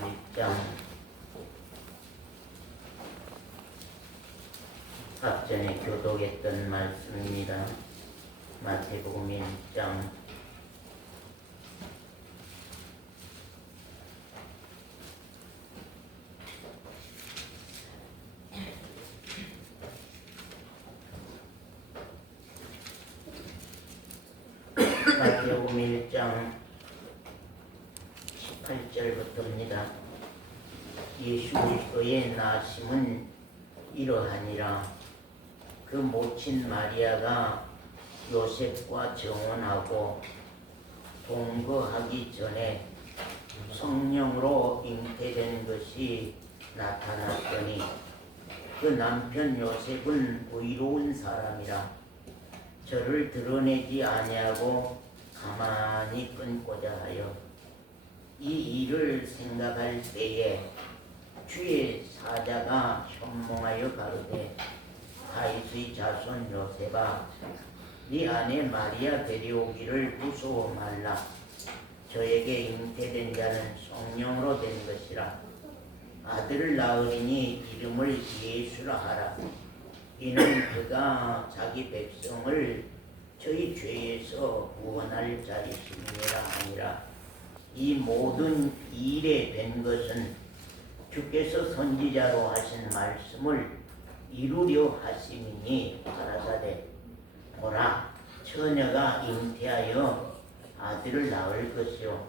1장 앞전에 교독했던 말씀입니다. 마태복음 1장 마태복음 1장 18절부터입니다. 예수 그리스도의 나심은 이러하니라. 그 모친 마리아가 요셉과 정혼하고 동거하기 전에 성령으로 잉태된 것이 나타났더니 그 남편 요셉은 의로운 사람이라 저를 드러내지 아니하고 가만히 끊고자 하여 이 일을 생각할 때에 주의 사자가 현몽하여 가로되 다윗의 자손 요셉아 네 아내 마리아 데려오기를 무서워 말라. 저에게 잉태된 자는 성령으로 된 것이라. 아들을 낳으리니 이름을 예수라 하라. 이는 그가 자기 백성을 저희 죄에서 구원할 자리심이라 하니라. 이 모든 일에 된 것은 주께서 선지자로 하신 말씀을 이루려 하심이니 가라사대 보라 처녀가 잉태하여 아들을 낳을 것이요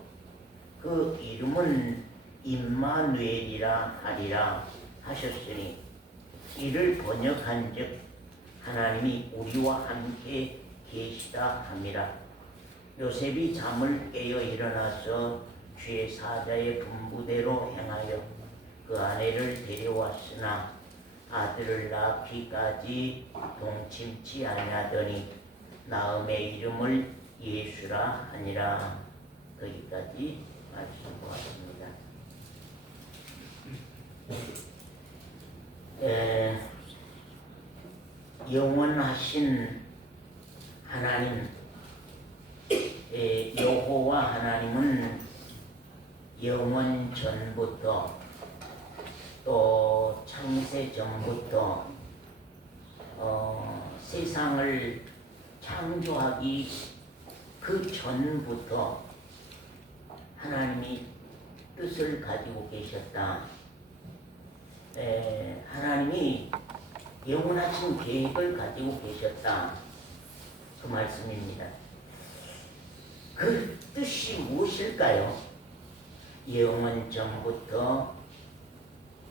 그 이름은 임마누엘이라 하리라 하셨으니 이를 번역한즉 하나님이 우리와 함께 계시다 함이라. 요셉이 잠을 깨어 일어나서 주의 사자의 분부대로 행하여 그 아내를 데려왔으나 아들을 낳기까지 동침치 아니하더니 나음의 이름을 예수라 하니라. 거기까지 말씀 보았습니다. 영원하신 하나님 여호와 하나님은 영원 전부터 또 창세 전부터 세상을 창조하기 그 전부터 하나님이 뜻을 가지고 계셨다. 하나님이 영원하신 계획을 가지고 계셨다. 그 말씀입니다. 그 뜻이 무엇일까요? 영원 전부터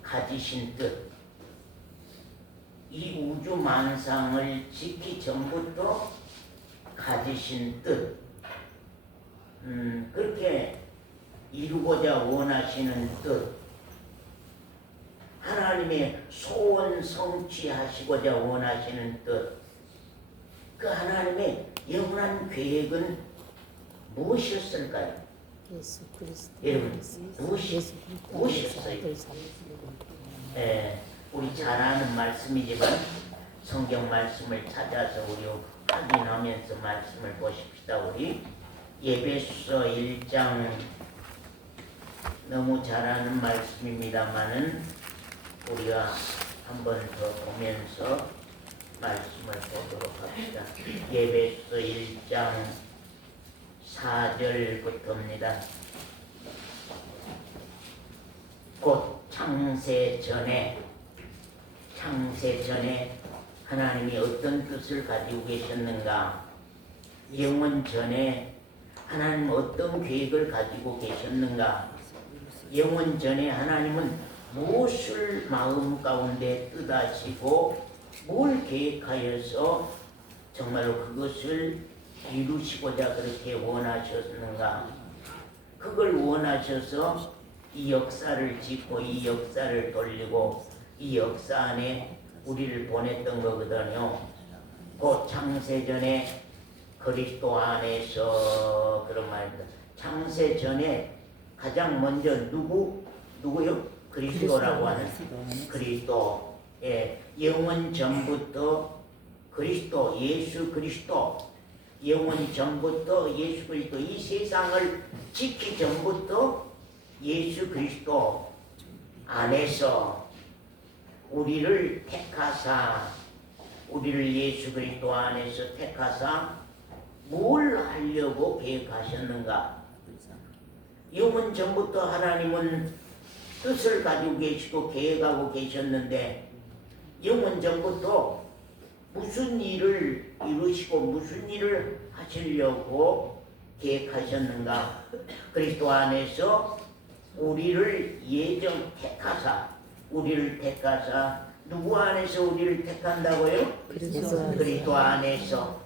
가지신 뜻, 이 우주 만상을 짓기 전부터 가지신 뜻, 그렇게 이루고자 원하시는 뜻, 하나님의 소원 성취하시고자 원하시는 뜻, 그 하나님의 영원한 계획은 무엇이었을까요? 여러분, 무엇이었어요? 우리 잘 아는 말씀이지만 성경 말씀을 찾아서 우리 확인하면서 말씀을 보십시다. 우리 에베소 1장 너무 잘 아는 말씀입니다만은 우리가 한 번 더 보면서 말씀을 보도록 합시다. 에베소 1장 4절부터입니다. 곧 창세 전에 하나님이 어떤 뜻을 가지고 계셨는가? 영원 전에 하나님 어떤 계획을 가지고 계셨는가? 영원 전에 하나님은 무엇을 마음 가운데 뜻하시고 뭘 계획하여서 정말로 그것을 이루시고자 그렇게 원하셨는가? 그걸 원하셔서 이 역사를 짓고 이 역사를 돌리고 이 역사 안에 우리를 보냈던 거거든요. 곧 창세전에 그리스도 안에서 그런 말입니다. 창세전에 가장 먼저 누구요? 그리스도라고 하는 그리스도. 영원 전부터 그리스도, 예수 그리스도, 영원 전부터 예수 그리스도, 이 세상을 짓기 전부터 예수 그리스도 안에서 우리를 택하사, 우리를 예수 그리스도 안에서 택하사 뭘 하려고 계획하셨는가? 영원 전부터 하나님은 뜻을 가지고 계시고 계획하고 계셨는데 영원 전부터 무슨 일을 이루시고 무슨 일을 하시려고 계획하셨는가? 그리스도 안에서 우리를 예정 택하사, 우리를 택하사, 누구 안에서 우리를 택한다고요? 그리스도 안에서.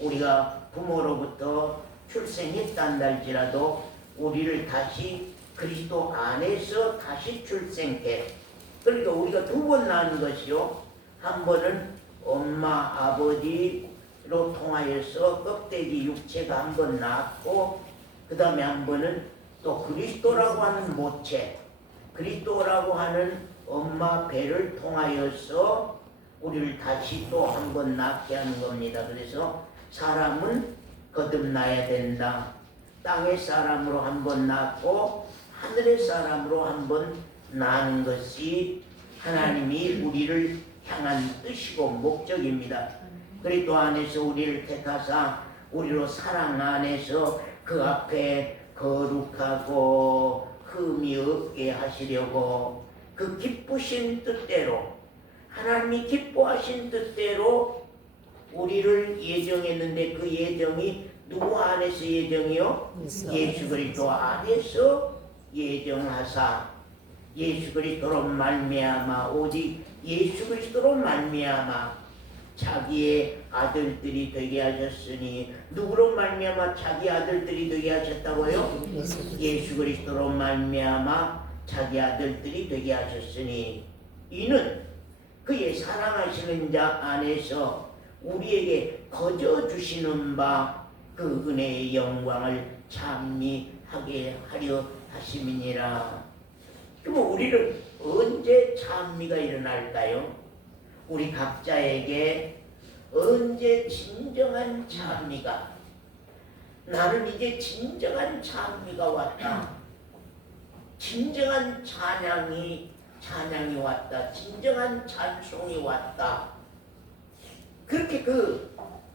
우리가 부모로부터 출생했단 할지라도 우리를 다시 그리스도 안에서 다시 출생해. 그러니까 우리가 두 번 낳은 것이요. 한 번은 엄마 아버지로 통하여서 껍데기 육체가 한 번 낳았고, 그 다음에 한 번은 또 그리스도라고 하는 모체, 그리스도라고 하는 엄마 배를 통하여서 우리를 다시 또 한 번 낳게 하는 겁니다. 그래서 사람은 거듭나야 된다. 땅의 사람으로 한 번 낳고 하늘의 사람으로 한 번 나는 것이 하나님이 우리를 향한 뜻이고 목적입니다. 그리스도 안에서 우리를 택하사 우리로 사랑 안에서 그 앞에 거룩하고 흠이 없게 하시려고 그 기쁘신 뜻대로, 하나님이 기뻐하신 뜻대로 우리를 예정했는데 그 예정이 누구 안에서 예정이요? 예수 그리스도 안에서 예정하사 예수 그리스도로 말미암아, 오직 예수 그리스도로 말미암아 자기의 아들들이 되게 하셨으니, 누구로 말미암아 자기 아들들이 되게 하셨다고요? 예수 그리스도로 말미암아 자기 아들들이 되게 하셨으니, 이는 그의 사랑하시는 자 안에서 우리에게 거저 주시는 바 그 은혜의 영광을 찬미하게 하려 하심이니라. 그럼 우리는 언제 찬미가 일어날까요? 우리 각자에게 언제 진정한 찬미가, 나는 이제 진정한 찬미가 왔다, 진정한 찬양이 왔다, 진정한 찬송이 왔다, 그렇게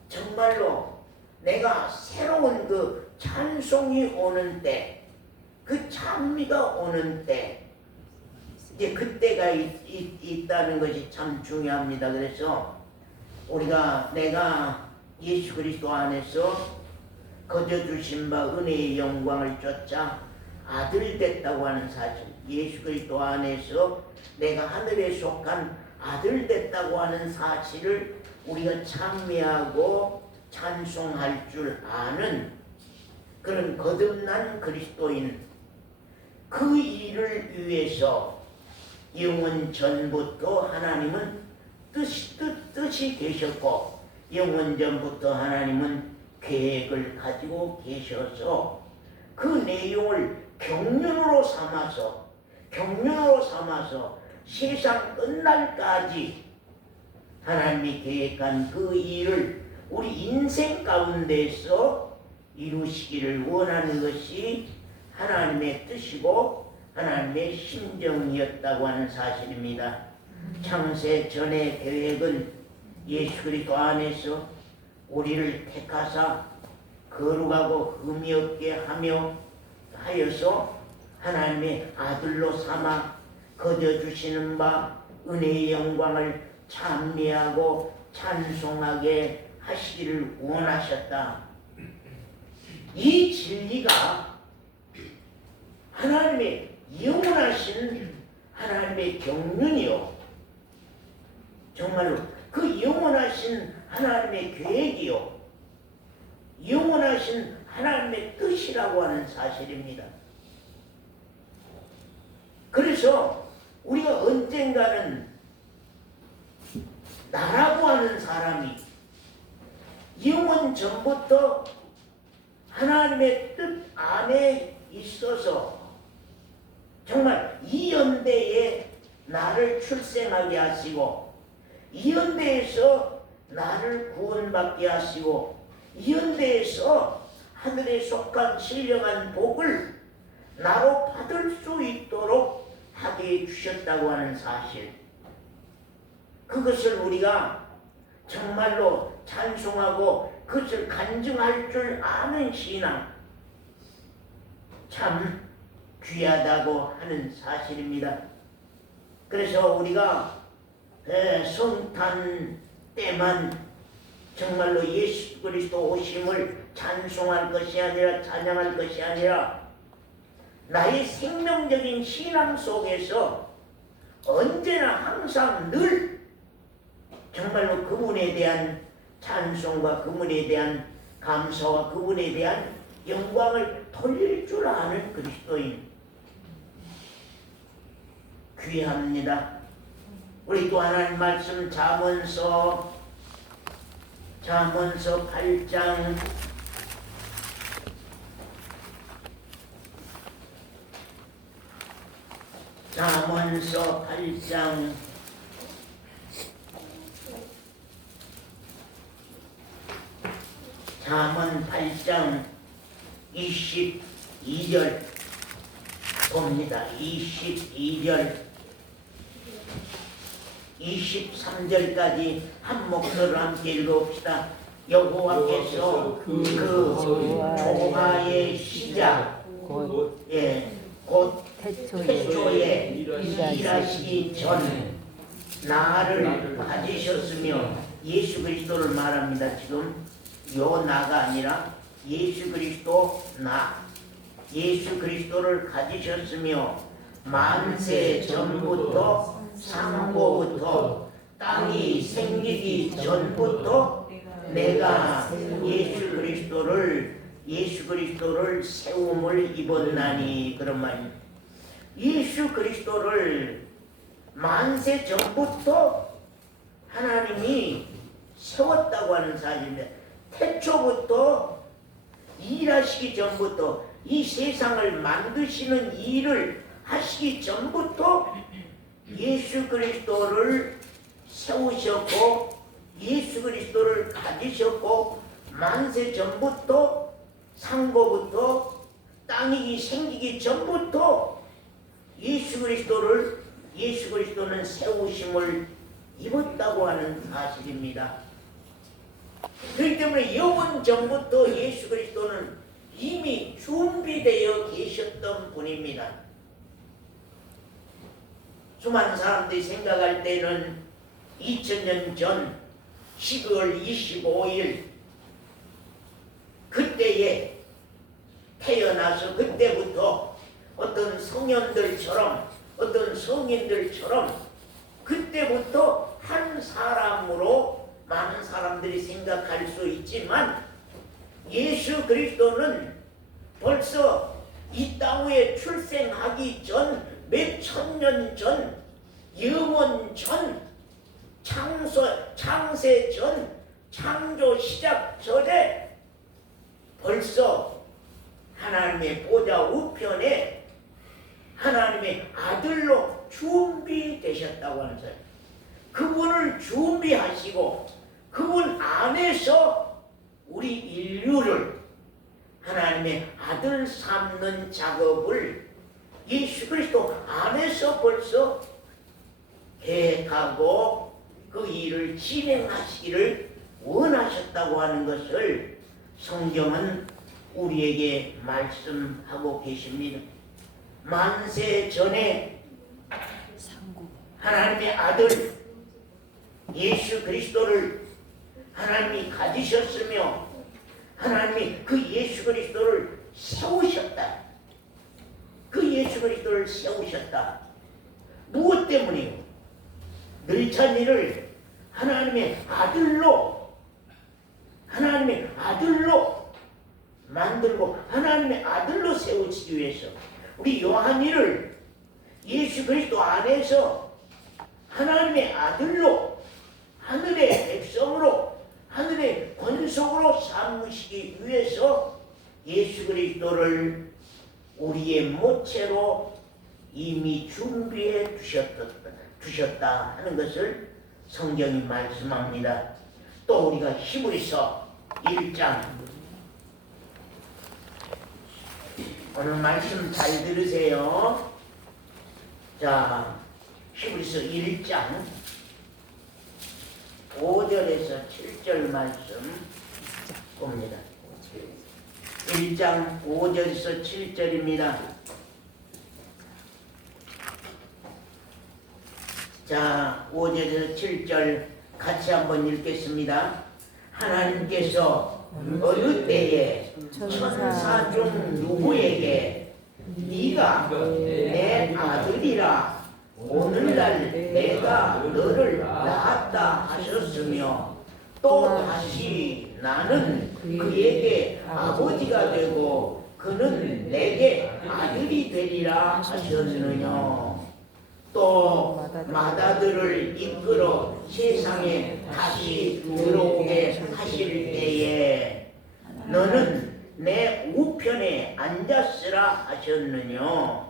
정말로 내가 새로운 그 찬송이 오는 때, 그 찬미가 오는 때, 이제 그때가 있다는 것이 참 중요합니다. 그래서 내가 예수 그리스도 안에서 거저 주신 바 은혜의 영광을 쫓아 아들 됐다고 하는 사실, 예수 그리스도 안에서 내가 하늘에 속한 아들 됐다고 하는 사실을 우리가 찬미하고 찬송할 줄 아는 그런 거듭난 그리스도인, 그 일을 위해서 영원 전부터 하나님은 뜻이 계셨고, 영원 전부터 하나님은 계획을 가지고 계셔서 그 내용을 경륜으로 삼아서 세상 끝날까지 하나님이 계획한 그 일을 우리 인생 가운데서 이루시기를 원하는 것이 하나님의 뜻이고 하나님의 심정이었다고 하는 사실입니다. 창세 전의 계획은 예수 그리스도 안에서 우리를 택하사 거룩하고 흠이 없게 하여서 하나님의 아들로 삼아 거저 주시는 바 은혜의 영광을 찬미하고 찬송하게 하시기를 원하셨다. 이 진리가 하나님의 영원하신 하나님의 경륜이요, 정말로 그 영원하신 하나님의 계획이요, 영원하신 하나님의 뜻이라고 하는 사실입니다. 그래서 우리가 언젠가는 나라고 하는 사람이 영원 전부터 하나님의 뜻 안에 있어서 정말 이 연대에 나를 출생하게 하시고, 이 연대에서 나를 구원받게 하시고, 이 연대에서 하늘에 속한 신령한 복을 나로 받을 수 있도록 하게 해 주셨다고 하는 사실, 그것을 우리가 정말로 찬송하고 그것을 간증할 줄 아는 신앙, 참 귀하다고 하는 사실입니다. 그래서 우리가 성탄 때만 정말로 예수 그리스도 오심을 찬송할 것이 아니라, 찬양할 것이 아니라, 나의 생명적인 신앙 속에서 언제나 항상 늘 정말로 그분에 대한 찬송과 그분에 대한 감사와 그분에 대한 영광을 돌릴 줄 아는 그리스도인, 귀합니다. 우리 또 하나님 말씀 잠언서 8장 잠언서 8장 22절 봅니다. 22절 23절까지 한 목소리로 함께 읽어봅시다. 여호와께서 그 조화의 시작 곧 태초에 일하시기 전 나를 가지셨으며, 예수 그리스도를 말합니다. 지금 요 나가 아니라 예수 그리스도 나, 예수 그리스도를 가지셨으며 만세 전부터 상고부터 땅이 생기기 전부터 내가 예수 그리스도를 세움을 입었나니, 그런 말입니다. 예수 그리스도를 만세 전부터 하나님이 세웠다고 하는 사실입니다. 태초부터, 일하시기 전부터, 이 세상을 만드시는 일을 하시기 전부터 예수 그리스도를 세우셨고, 예수 그리스도를 가지셨고, 만세 전부터, 상고부터, 땅이 생기기 전부터 예수 그리스도는 세우심을 입었다고 하는 사실입니다. 그렇기 때문에 영원 전부터 예수 그리스도는 이미 준비되어 계셨던 분입니다. 수많은 사람들이 생각할 때는 2000년 전 12월 25일 그때에 태어나서 그때부터 어떤 성인들처럼 그때부터 한 사람으로 많은 사람들이 생각할 수 있지만, 예수 그리스도는 벌써 이 땅 위에 출생하기 전, 몇 천년 전, 영원 전, 창세 전, 창조 시작 전에 벌써 하나님의 보좌 우편에 하나님의 아들로 준비되셨다고 하는 사람. 그분을 준비하시고 그분 안에서 우리 인류를 하나님의 아들 삼는 작업을 예수 그리스도 안에서 벌써 계획하고 그 일을 진행하시기를 원하셨다고 하는 것을 성경은 우리에게 말씀하고 계십니다. 만세 전에 하나님의 아들 예수 그리스도를 하나님이 가지셨으며, 하나님이 그 예수 그리스도를 세우셨다. 그 예수 그리스도를 세우셨다. 무엇 때문이요? 늘찬이를 하나님의 아들로 만들고 하나님의 아들로 세우시기 위해서 우리 요한이를 예수 그리스도 안에서 하나님의 아들로, 하늘의 백성으로, 하늘의 권속으로 삼으시기 위해서 예수 그리스도를 우리의 모체로 이미 준비해 주셨다 하는 것을 성경이 말씀합니다. 또 우리가 히브리서 1장 오늘 말씀 잘 들으세요. 자, 히브리서 1장 5절에서 7절 말씀 봅니다. 1장 5절에서 7절입니다. 자, 5절에서 7절 같이 한번 읽겠습니다. 하나님께서 어느 때에 천사 중 누구에게 네가 내 아들이라 오늘날 내가 너를 낳았다 하셨으며 또 다시 나는 그에게 아버지가 되고 그는 내게 아들이 되리라 하셨느냐. 또 맏아들을 이끌어 세상에 다시 들어오게 하실 때에 너는 내 우편에 앉았으라 하셨느냐.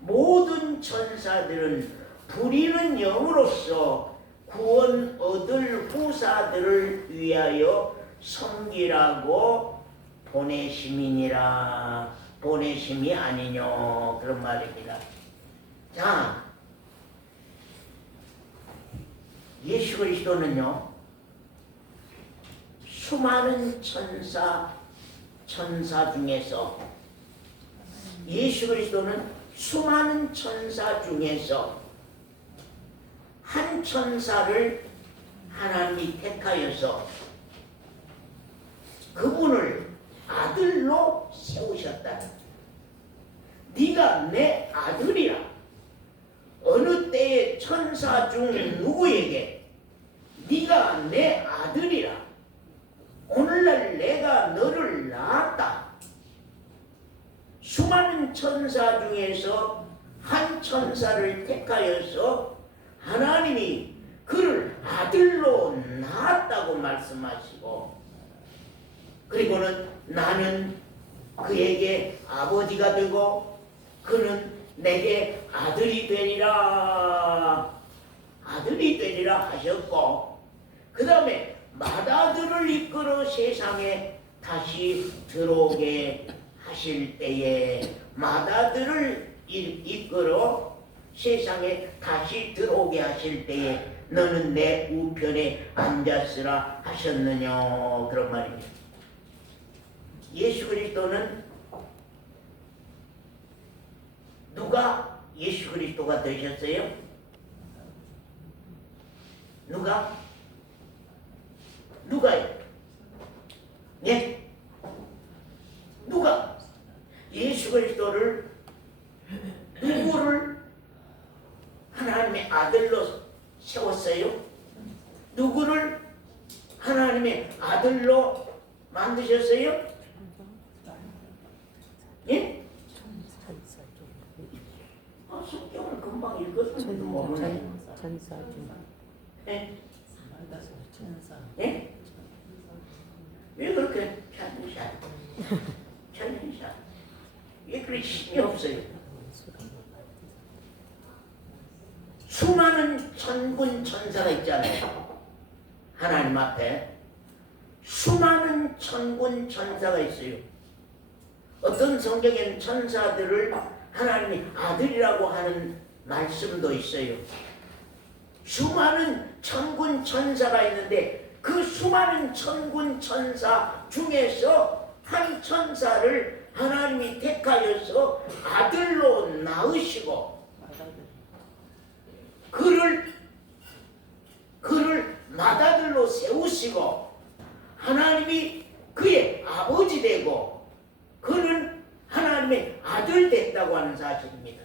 모든 천사들은 부리는 영으로서 구원 얻을 후사들을 위하여 섬기라고 보내심이니라. 보내심이 아니뇨. 그런 말입니다. 자, 예수 그리스도는요, 수많은 천사 중에서 예수 그리스도는 수많은 천사 중에서 한 천사를 하나님이 택하여서 그분을 아들로 세우셨다. 네가 내 아들이라. 어느 때의 천사 중 누구에게 네가 내 아들이라. 오늘날 내가 너를 낳았다. 수많은 천사 중에서 한 천사를 택하여서 하나님이 그를 아들로 낳았다고 말씀하시고, 그리고는 나는 그에게 아버지가 되고 그는 내게 아들이 되리라 하셨고, 그 다음에 맏아들을 이끌어 세상에 다시 들어오게 하실 때에 맏아들을 이끌어 세상에 다시 들어오게 하실 때에 너는 내 우편에 앉았으라 하셨느냐. 그런 말입니다. 예수 그리스도는 누가 예수 그리스도가 되셨어요? 누가요? 예? 누가 예수 그리스도를 누구를 하나님의 아들로 세웠어요? 누구를 하나님의 아들로 만드셨어요? 예? 성경을 금방 읽었는데 모르네. 천사 중. 예? 예? 왜 그렇게 천사? 왜 그렇게 힘이 없어요? 수많은 천군 천사가 있잖아요. 하나님 앞에 수많은 천군 천사가 있어요. 어떤 성경에는 천사들을 하나님이 아들이라고 하는 말씀도 있어요. 수많은 천군 천사가 있는데 그 수많은 천군 천사 중에서 한 천사를 하나님이 택하여서 아들로 낳으시고 그를 맏아들로 세우시고 하나님이 그의 아버지 되고 그는 하나님의 아들 됐다고 하는 사실입니다.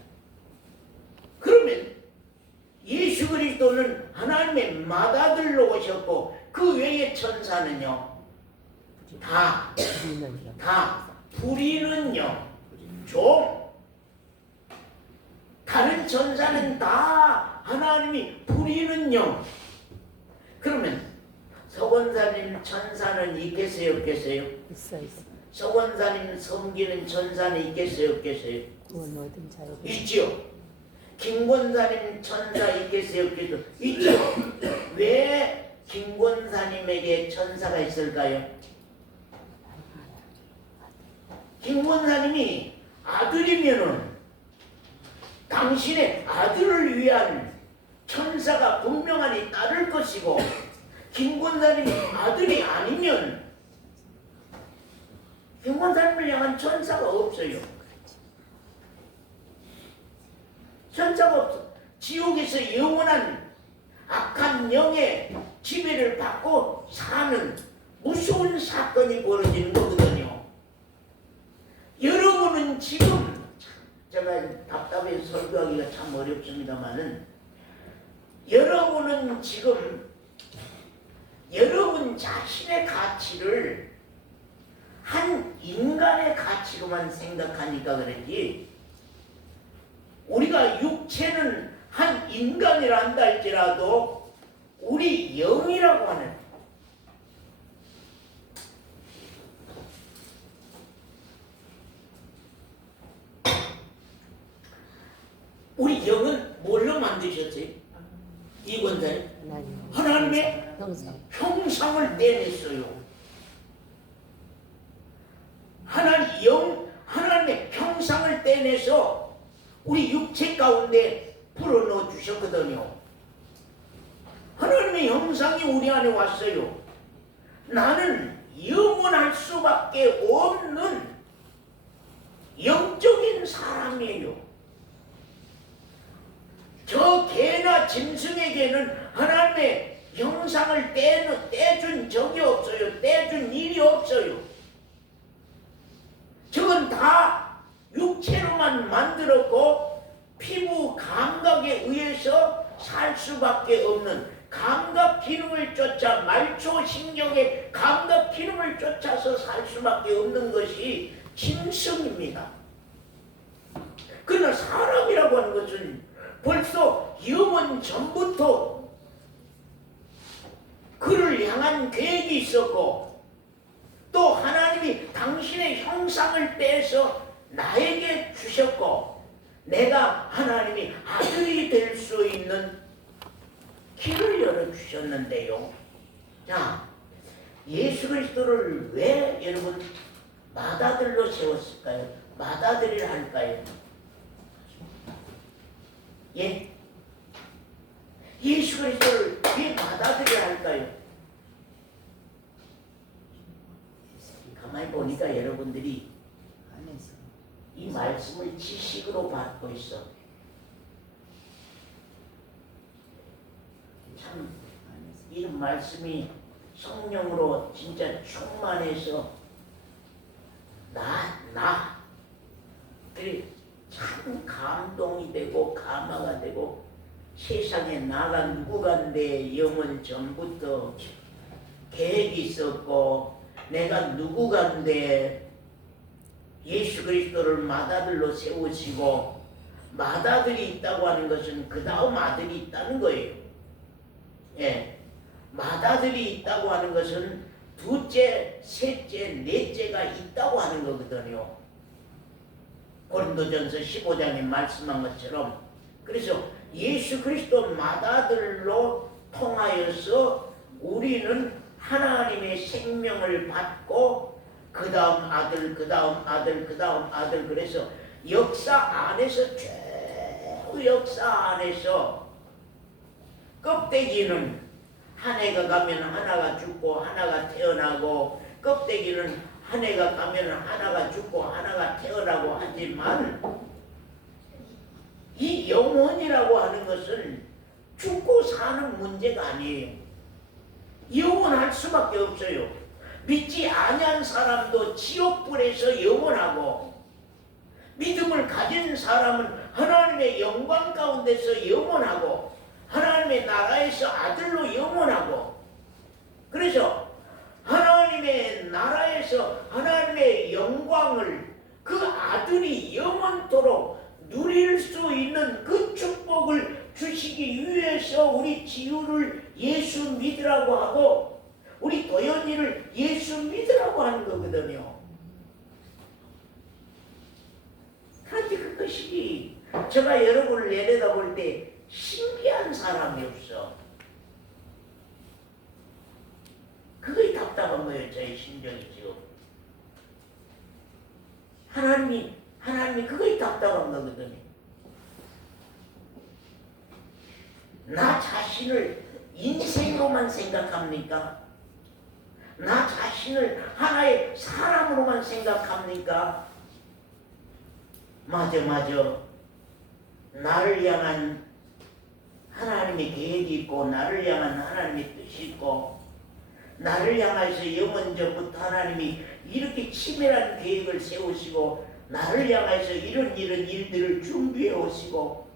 그러면 예수 그리스도는 하나님의 맏아들로 오셨고 그 외의 천사는요 다 부리는 영, 종. 다른 천사는 다 하나님이 부리는 영. 그러면 서원사님 천사는 있겠어요, 없겠어요? 있어요. 서원사님 섬기는 천사는 있겠어요, 없겠어요? 구원 얻은 자에게. 있죠. 김권사님 천사 있겠어요, 없겠어요? 있죠. 왜 김권사님에게 천사가 있을까요? 김권사님이 아들이면은 당신의 아들을 위한 천사가 분명하니 따를 것이고, 김 권사님이 아들이 아니면 김 권사님을 향한 천사가 없어요. 천사가 없어. 지옥에서 영원한 악한 영의 지배를 받고 사는 무서운 사건이 벌어지는 거거든요. 여러분은 지금, 제가 답답해서 설교하기가 참 어렵습니다만은, 여러분은 지금 여러분 자신의 가치를 한 인간의 가치로만 생각하니까 그러지, 우리가 육체는 한 인간이라 한다 할지라도 우리 영이라고 하는, 우리 영은 뭘로 만드셨어요? 이 권사님? 하나님의 형상을 떼냈어요. 하나님의 형상을 떼내서 우리 육체 가운데 불어넣어 주셨거든요. 하나님의 형상이 우리 안에 왔어요. 나는 영원할 수밖에 없는 영적인 사람이에요. 저 개나 짐승에게는 하나님의 형상을 떼준 적이 없어요. 떼준 일이 없어요. 저건 다 육체로만 만들었고 피부 감각에 의해서 살 수밖에 없는, 감각 기능을 쫓아, 말초 신경의 감각 기능을 쫓아서 살 수밖에 없는 것이 짐승입니다. 그러나 사람이라고 하는 것은 벌써 영원 전부터 그를 향한 계획이 있었고, 또 하나님이 당신의 형상을 떼서 나에게 주셨고, 내가 하나님이 아들이 될 수 있는 길을 열어주셨는데요. 자, 예수 그리스도를 왜 여러분 맏아들로 세웠을까요? 맏아들이라 할까요? 예? 예수 그리스도를 왜 맏아들이라 할까요? 가만히 보니까 여러분들이 이 말씀을 지식으로 받고 있어. 참 이런 말씀이 성령으로 진짜 충만해서 참 감동이 되고 감화가 되고, 세상에 나가 누구간데 영원 전부터 계획이 있었고, 내가 누구간데 예수 그리스도를 맏아들로 세우시고, 맏아들이 있다고 하는 것은 그 다음 아들이 있다는 거예요. 예, 맏아들이 있다고 하는 것은 둘째, 셋째, 넷째가 있다고 하는 거거든요. 고린도전서 15장에 말씀한 것처럼. 그래서 예수 그리스도 맏아들로 통하여서 우리는 하나님의 생명을 받고, 그 다음 아들, 그 다음 아들, 그 다음 아들, 그래서 역사 안에서 쭉 역사 안에서 껍데기는 한 해가 가면 하나가 죽고 하나가 태어나고, 껍데기는 한 해가 가면 하나가 죽고 하나가 태어나고 하지만, 이 영혼이라고 하는 것은 죽고 사는 문제가 아니에요. 영원할 수밖에 없어요. 믿지 아니한 사람도 지옥불에서 영원하고, 믿음을 가진 사람은 하나님의 영광 가운데서 영원하고, 하나님의 나라에서 아들로 영원하고, 그래서 하나님의 나라에서 하나님의 영광을 그 아들이 영원토록 누릴 수 있는 그 축복을 주시기 위해서 우리 지우를 예수 믿으라고 하고, 우리 도연이를 예수 믿으라고 하는 거거든요. 그런데 그것이 제가 여러분을 내려다볼 때 신기한 사람이 없어. 그게 답답한 거예요. 저의 심정이 지금. 하나님이 그거에 답답한 거거든요. 나 자신을 인생으로만 생각합니까? 나 자신을 하나의 사람으로만 생각합니까? 맞아. 나를 향한 하나님의 계획이 있고, 나를 향한 하나님의 뜻이 있고, 나를 향해서 영원전부터 하나님이 이렇게 치밀한 계획을 세우시고, 나를 향해서 이런 일들을 준비해 오시고,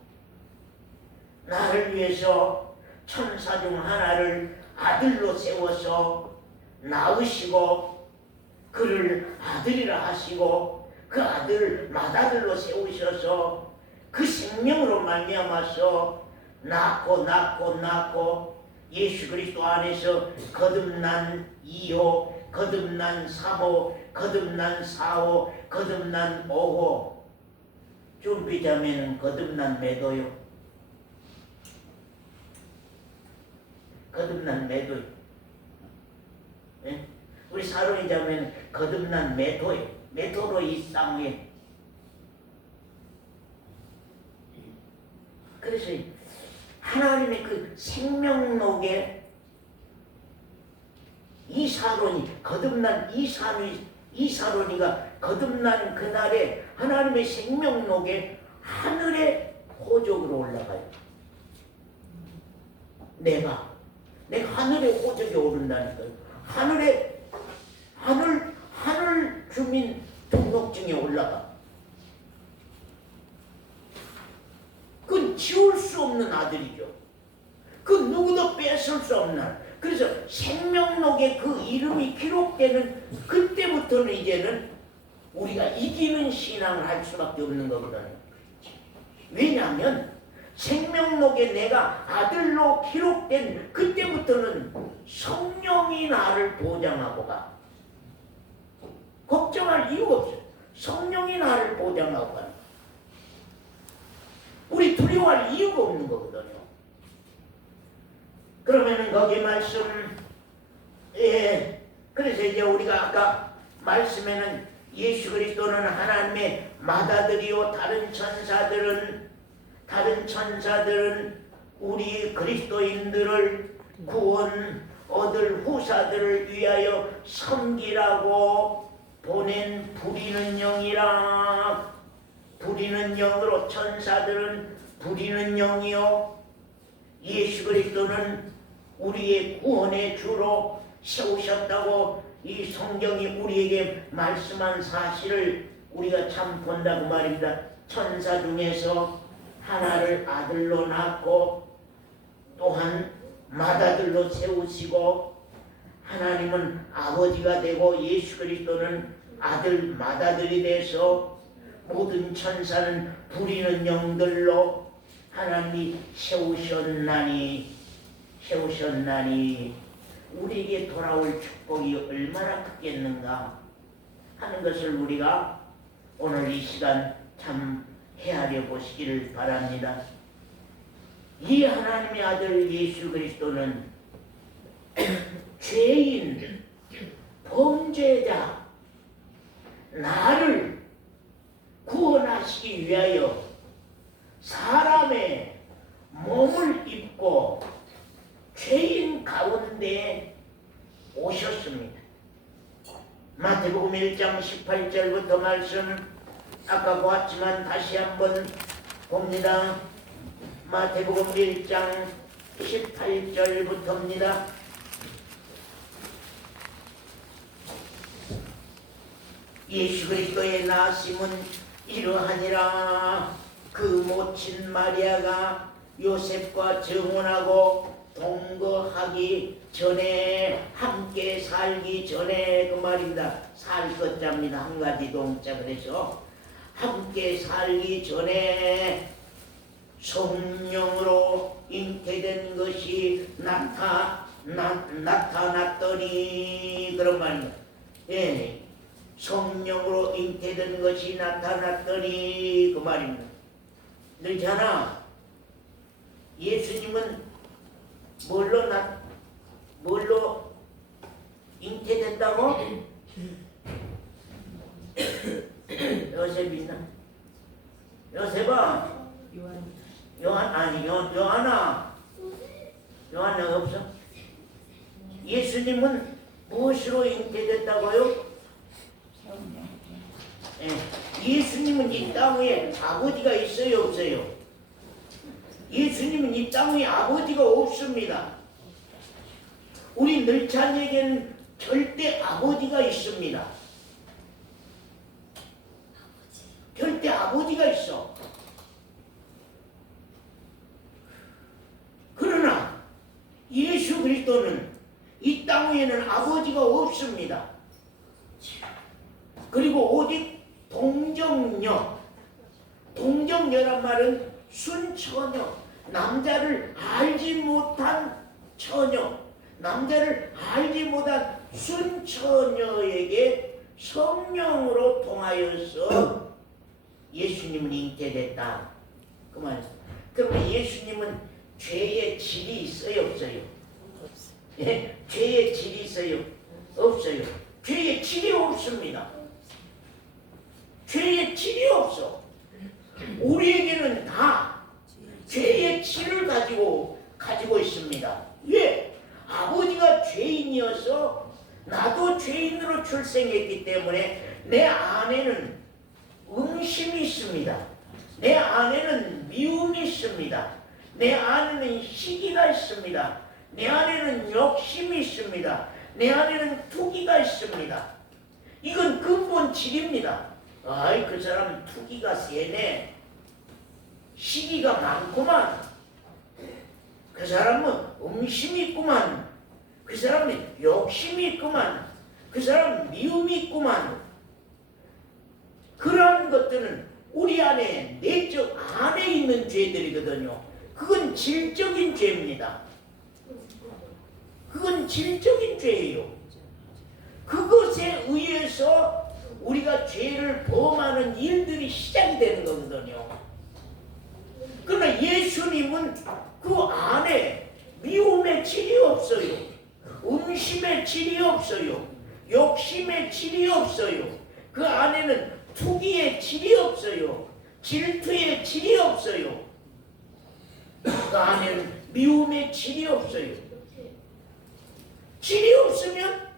나를 위해서 천사 중 하나를 아들로 세워서 낳으시고, 그를 아들이라 하시고, 그 아들 맏아들로 세우셔서 그 생명으로 말미암아서 낳고 예수 그리스도 안에서 거듭난 2호, 거듭난 3호, 거듭난 4호, 거듭난 5호, 준비자매는 거듭난 매도요. 거듭난 매도요. 예? 우리 사랑의 자매는 거듭난 매도요. 매도로 이 쌍에. 그래서 하나님의 그 생명록에 이사론이 거듭난 이사론이가 거듭난 그날에 하나님의 생명록에 하늘의 호적으로 올라가요. 내가 하늘의 호적에 오른다니까요. 하늘 주민 등록증에 올라가. 그건 지울 수 없는 아들이죠. 그 누구도 뺏을 수 없는 아들. 그래서 생명록에 그 이름이 기록되는 그때부터는 이제는 우리가 이기는 신앙을 할 수밖에 없는 거거든요. 왜냐하면 생명록에 내가 아들로 기록된 그때부터는 성령이 나를 보장하고 가. 걱정할 이유가 없어요. 성령이 나를 보장하고 가. 우리 두려워할 이유가 없는 거거든요. 그러면은 거기 말씀, 그래서 이제 우리가 아까 말씀에는 예수 그리스도는 하나님의 맏아들이요, 다른 천사들은 우리 그리스도인들을 구원 얻을 후사들을 위하여 섬기라고 보낸 부리는 영이라. 부리는 영으로, 천사들은 부리는 영이요, 예수 그리스도는 우리의 구원의 주로 세우셨다고 이 성경이 우리에게 말씀한 사실을 우리가 참 본다고 말입니다. 천사 중에서 하나를 아들로 낳고 또한 맏아들로 세우시고, 하나님은 아버지가 되고 예수 그리스도는 아들 맏아들이 돼서 모든 천사는 부리는 영들로 하나님이 세우셨나니 우리에게 돌아올 축복이 얼마나 크겠는가 하는 것을 우리가 오늘 이 시간 참 헤아려 보시기를 바랍니다. 이 하나님의 아들 예수 그리스도는 죄인, 범죄자, 나를 구원하시기 위하여 사람의 몸을 입고 죄인 가운데 오셨습니다. 마태복음 1장 18절부터 말씀 아까 보았지만 다시 한번 봅니다. 마태복음 1장 18절부터입니다. 예수 그리스도의 나심은 이러하니라. 그 모친 마리아가 요셉과 정혼하고 동거하기 전에, 함께 살기 전에, 그 말입니다. 살 것자입니다. 한 가지 동자. 그래서 함께 살기 전에 성령으로 잉태된 것이 나타났더니, 그런 말입니다. 예, 성령으로 잉태된 것이 나타났더니, 그 말입니다. 늘잖아. 예수님은 뭘로 잉태됐다고? 요셉이나 요셉아, 요한 요한은 없어? 예수님은 무엇으로 잉태됐다고요? 예수님은 이 땅 위에 아버지가 있어요, 없어요? 예수님은 이 땅 위에 아버지가 없습니다. 우리 늘찬에게는 절대 아버지가 있습니다. 절대 아버지가 있어. 그러나 예수 그리스도는 이 땅 위에는 아버지가 없습니다. 그리고 오직 동정녀. 동정녀란 말은 순처녀. 남자를 알지 못한 처녀. 남자를 알지 못한 순처녀에게 성령으로 통하여서 예수님은 잉태됐다. 그만. 그러면 예수님은 죄의 질이 있어요, 없어요? 예? 죄의 질이 있어요, 없어요? 죄의 질이 없습니다. 죄의 질이 없어. 우리에게는 다 죄의 질을 가지고 있습니다. 왜? 아버지가 죄인이어서 나도 죄인으로 출생했기 때문에 내 안에는 음심이 있습니다. 내 안에는 미움이 있습니다. 내 안에는 시기가 있습니다. 내 안에는 욕심이 있습니다. 내 안에는 투기가 있습니다. 이건 근본 질입니다. 아이, 그 사람 투기가 세네. 시기가 많구만. 그 사람은 음심이 있구만. 그 사람은 욕심이 있구만. 그 사람은 미움이 있구만. 그러한 것들은 우리 안에 내적 안에 있는 죄들이거든요. 그건 질적인 죄입니다. 그건 질적인 죄예요. 그것에 의해서 우리가 죄를 범하는 일들이 시작이 되는 거거든요. 그러나 예수님은 그 안에 미움의 질이 없어요. 음심의 질이 없어요. 욕심의 질이 없어요. 그 안에는 투기의 질이 없어요. 질투의 질이 없어요. 그 안에는 미움의 질이 없어요. 질이 없으면,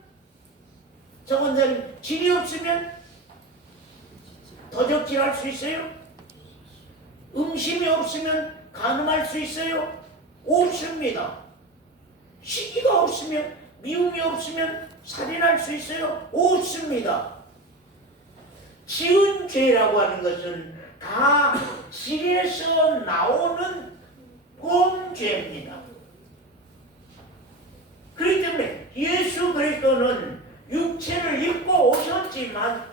정원사님, 질이 없으면 도적질할 수 있어요? 음심이 없으면 간음할 수 있어요? 없습니다. 시기가 없으면, 미움이 없으면 살인할 수 있어요? 없습니다. 지은 죄라고 하는 것은 다 질에서 나오는 범죄입니다. 그렇기 때문에 예수 그리스도는 육체를 입고 오셨지만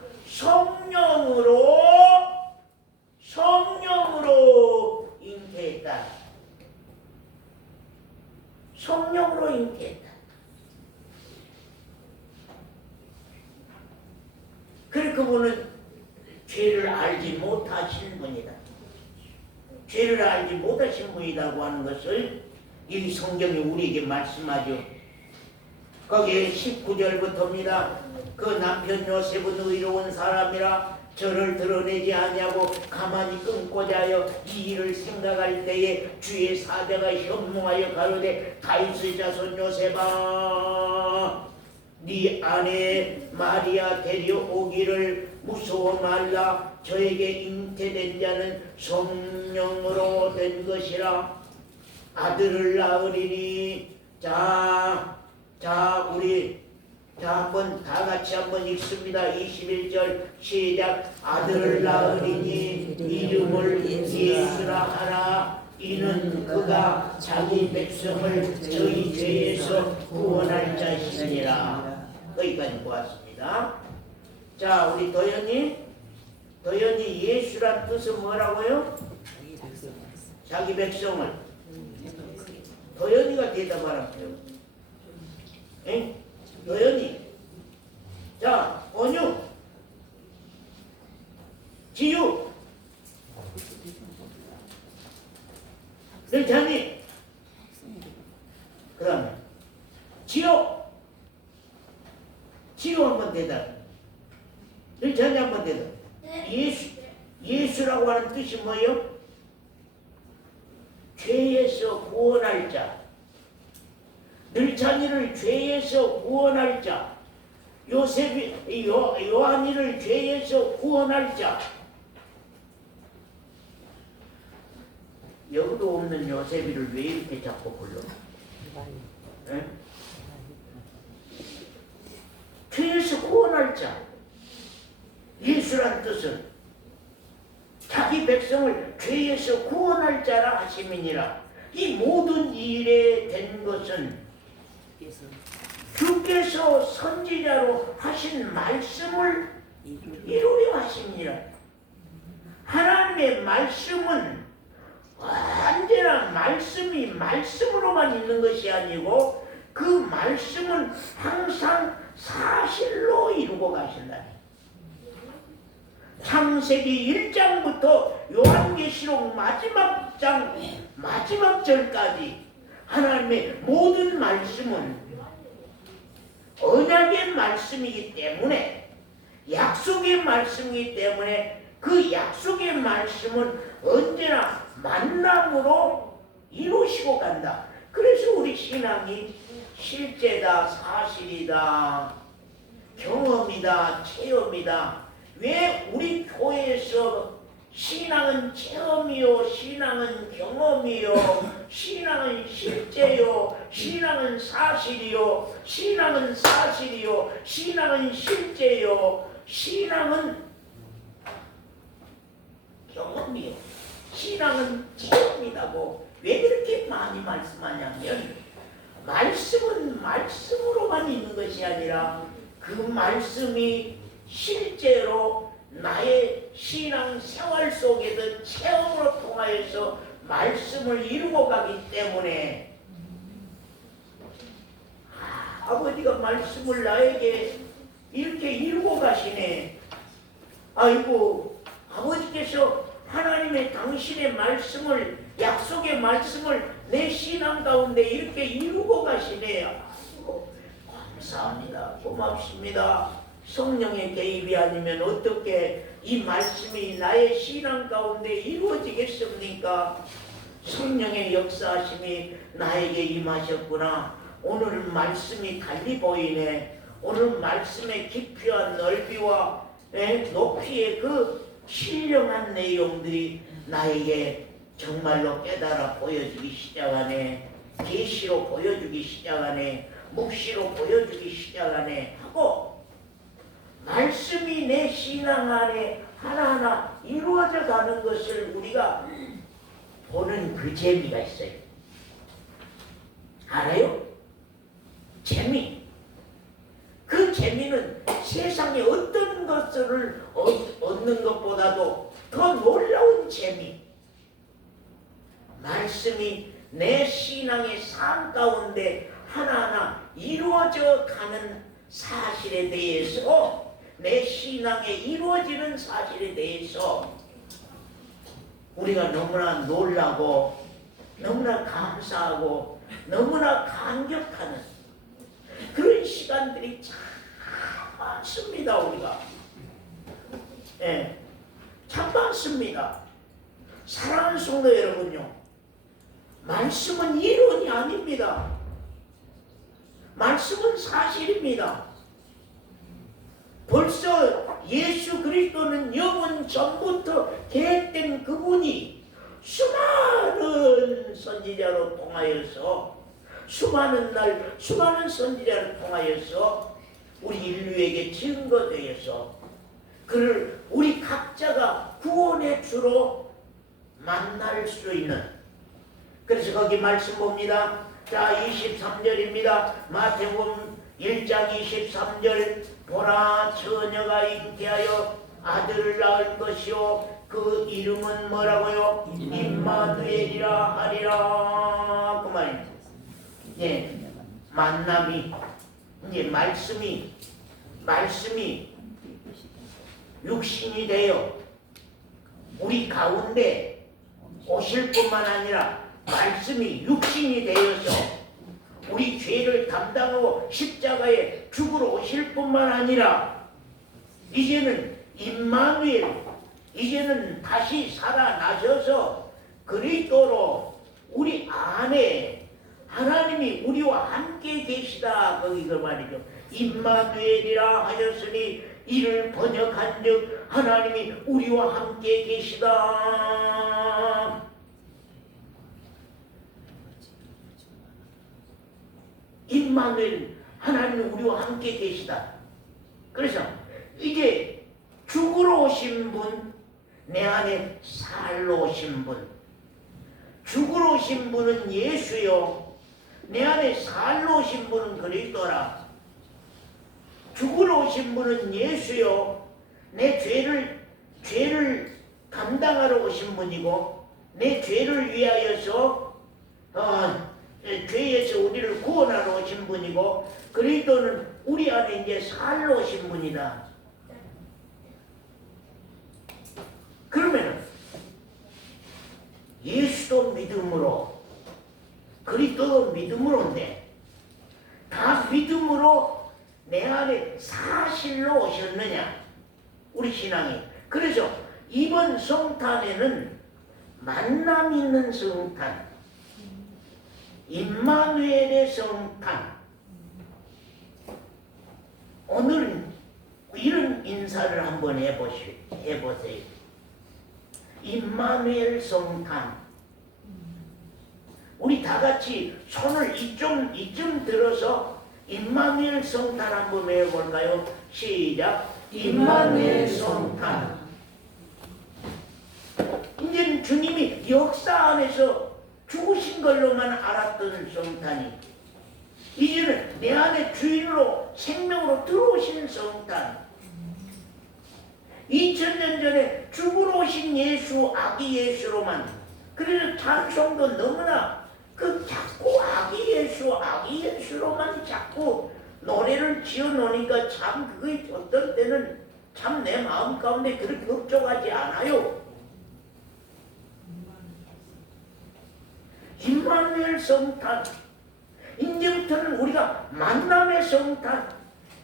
성령으로 잉태했다. 성령으로 잉태했다. 그래서 그분은 죄를 알지 못하신 분이다. 죄를 알지 못하신 분이라고 하는 것을 이 성경이 우리에게 말씀하죠. 거기에 19절부터입니다. 그 남편 요셉은 의로운 사람이라 저를 드러내지 아니하고 가만히 끊고자 하여 이 일을 생각할 때에 주의 사자가 현몽하여 가로되 다윗의 자손 요셉아, 네 아내 마리아 데려오기를 무서워 말라. 저에게 잉태된 자는 성령으로 된 것이라. 아들을 낳으리니. 우리 한번 다 같이 한번 읽습니다. 21절 시작. 아들을 낳으리니 이름을 예수라 하라. 이는 그가 자기 백성을 저희 죄에서 구원할 자이시니라. 거기까지 보았습니다. 자, 우리 도연이 예수란 뜻은 뭐라고요? 자기 백성을. 도연이가 대답하라고요. 응? 도연이. 자, 원유, 지유, 늘찬이, 그 다음에 지효 한번 대답. 늘찬이 한번 대답. 예수라고 하는 뜻이 뭐예요? 죄에서 구원할 자, 늘 자녀를 죄에서 구원할 자, 요한이를 죄에서 구원할 자. 여기도 없는 요셉이를 왜 이렇게 자꾸 불러? 예? 죄에서 구원할 자. 예수란 뜻은 자기 백성을 죄에서 구원할 자라 하심이니라. 이 모든 일에 된 것은 주께서 선지자로 하신 말씀을 이루려 하심이니라. 하나님의 말씀은 언제나 말씀이 말씀으로만 있는 것이 아니고 그 말씀은 항상 사실로 이루고 가신다. 창세기 1장부터 요한계시록 마지막 장 마지막 절까지 하나님의 모든 말씀은 언약의 말씀이기 때문에, 약속의 말씀이기 때문에 그 약속의 말씀은 언제나 만남으로 이루시고 간다. 그래서 우리 신앙이 실제다, 사실이다, 경험이다, 체험이다. 왜 우리 교회에서 신앙은 체험이요, 신앙은 경험이요, 신앙은 실제요, 신앙은 사실이요, 신앙은 사실이요, 신앙은 실제요, 신앙은 경험이요, 신앙은 체험이라고 왜 그렇게 많이 말씀하냐면, 말씀은 말씀으로만 있는 것이 아니라 그 말씀이 실제로 나의 신앙 생활 속에서 체험으로 통하여서 말씀을 이루고 가기 때문에, 아버지가 말씀을 나에게 이렇게 이루고 가시네. 아이고, 아버지께서 하나님의 당신의 말씀을, 약속의 말씀을 내 신앙 가운데 이렇게 이루고 가시네. 아이고, 감사합니다. 고맙습니다. 성령의 개입이 아니면 어떻게 이 말씀이 나의 신앙 가운데 이루어지겠습니까? 성령의 역사하심이 나에게 임하셨구나. 오늘은 말씀이 달리 보이네. 오늘 말씀의 깊이와 넓이와 높이의 그 신령한 내용들이 나에게 정말로 깨달아 보여주기 시작하네. 계시로 보여주기 시작하네. 묵시로 보여주기 시작하네 하고, 말씀이 내 신앙 안에 하나하나 이루어져 가는 것을 우리가 보는 그 재미가 있어요. 알아요? 재미. 그 재미는 세상에 어떤 것을 얻는 것보다도 더 놀라운 재미. 말씀이 내 신앙의 삶 가운데 하나하나 이루어져 가는 사실에 대해서, 내 신앙에 이루어지는 사실에 대해서 우리가 너무나 놀라고, 너무나 감사하고, 너무나 감격하는 그런 시간들이 참 많습니다. 우리가 참 많습니다. 사랑하는 성도 여러분요, 말씀은 이론이 아닙니다. 말씀은 사실입니다. 벌써 예수 그리스도는 영원 전부터 계획된 그분이 수많은 선지자로 통하여서, 수많은 날 수많은 선지자를 통하여서 우리 인류에게 증거되어서 그를 우리 각자가 구원의 주로 만날 수 있는, 그래서 거기 말씀 봅니다. 자, 23절입니다. 마태복음 1장 23절. 보라, 처녀가 잉태하여 아들을 낳을 것이요 그 이름은 뭐라고요? 임마누엘이라 하리라. 그 말입니다. 만남이, 이제 말씀이 육신이 되어 우리 가운데 오실 뿐만 아니라 말씀이 육신이 되어서 우리 죄를 담당하고 십자가에 죽으러 오실 뿐만 아니라 이제는 임마누엘, 이제는 다시 살아나셔서 그리스도로 우리 계시다. 거기 그 말이죠. 임마누엘이라 하셨으니 이를 번역한즉 하나님이 우리와 함께 계시다. 임마누엘, 하나님이 우리와 함께 계시다. 그래서 이제 죽으러 오신 분, 내 안에 살러 오신 분. 죽으러 오신 분은 예수요, 내 안에 살러 오신 분은 그리스도라. 죽으러 오신 분은 예수요, 내 죄를 감당하러 오신 분이고, 내 죄를 위하여서 죄에서 우리를 구원하러 오신 분이고, 그리스도는 우리 안에 이제 살러 오신 분이다. 그러면 예수도 믿음으로, 그리스도도 믿음으로인데 다 믿음으로 내 안에 사실로 오셨느냐, 우리 신앙이. 그래서 이번 성탄에는 만남 있는 성탄, 임마누엘의 성탄. 오늘은 이런 인사를 한번 해보세요. 임마누엘 성탄. 우리 다 같이 손을 이쯤 들어서 임마누엘 성탄 한번 해볼까요? 시작. 임마누엘 성탄. 이제는 주님이 역사 안에서 죽으신 걸로만 알았던 성탄이 이제는 내 안에 주인으로 생명으로 들어오신 성탄. 2000년 전에 죽으러 오신 예수, 아기 예수로만. 그래서 찬송도 너무나 자꾸 아기 예수로만 자꾸 노래를 지어놓으니까 참 그게 어떤 때는 참 내 마음 가운데 그렇게 흡족하지 않아요. 임마누엘 성탄. 이제부터는 우리가 만남의 성탄,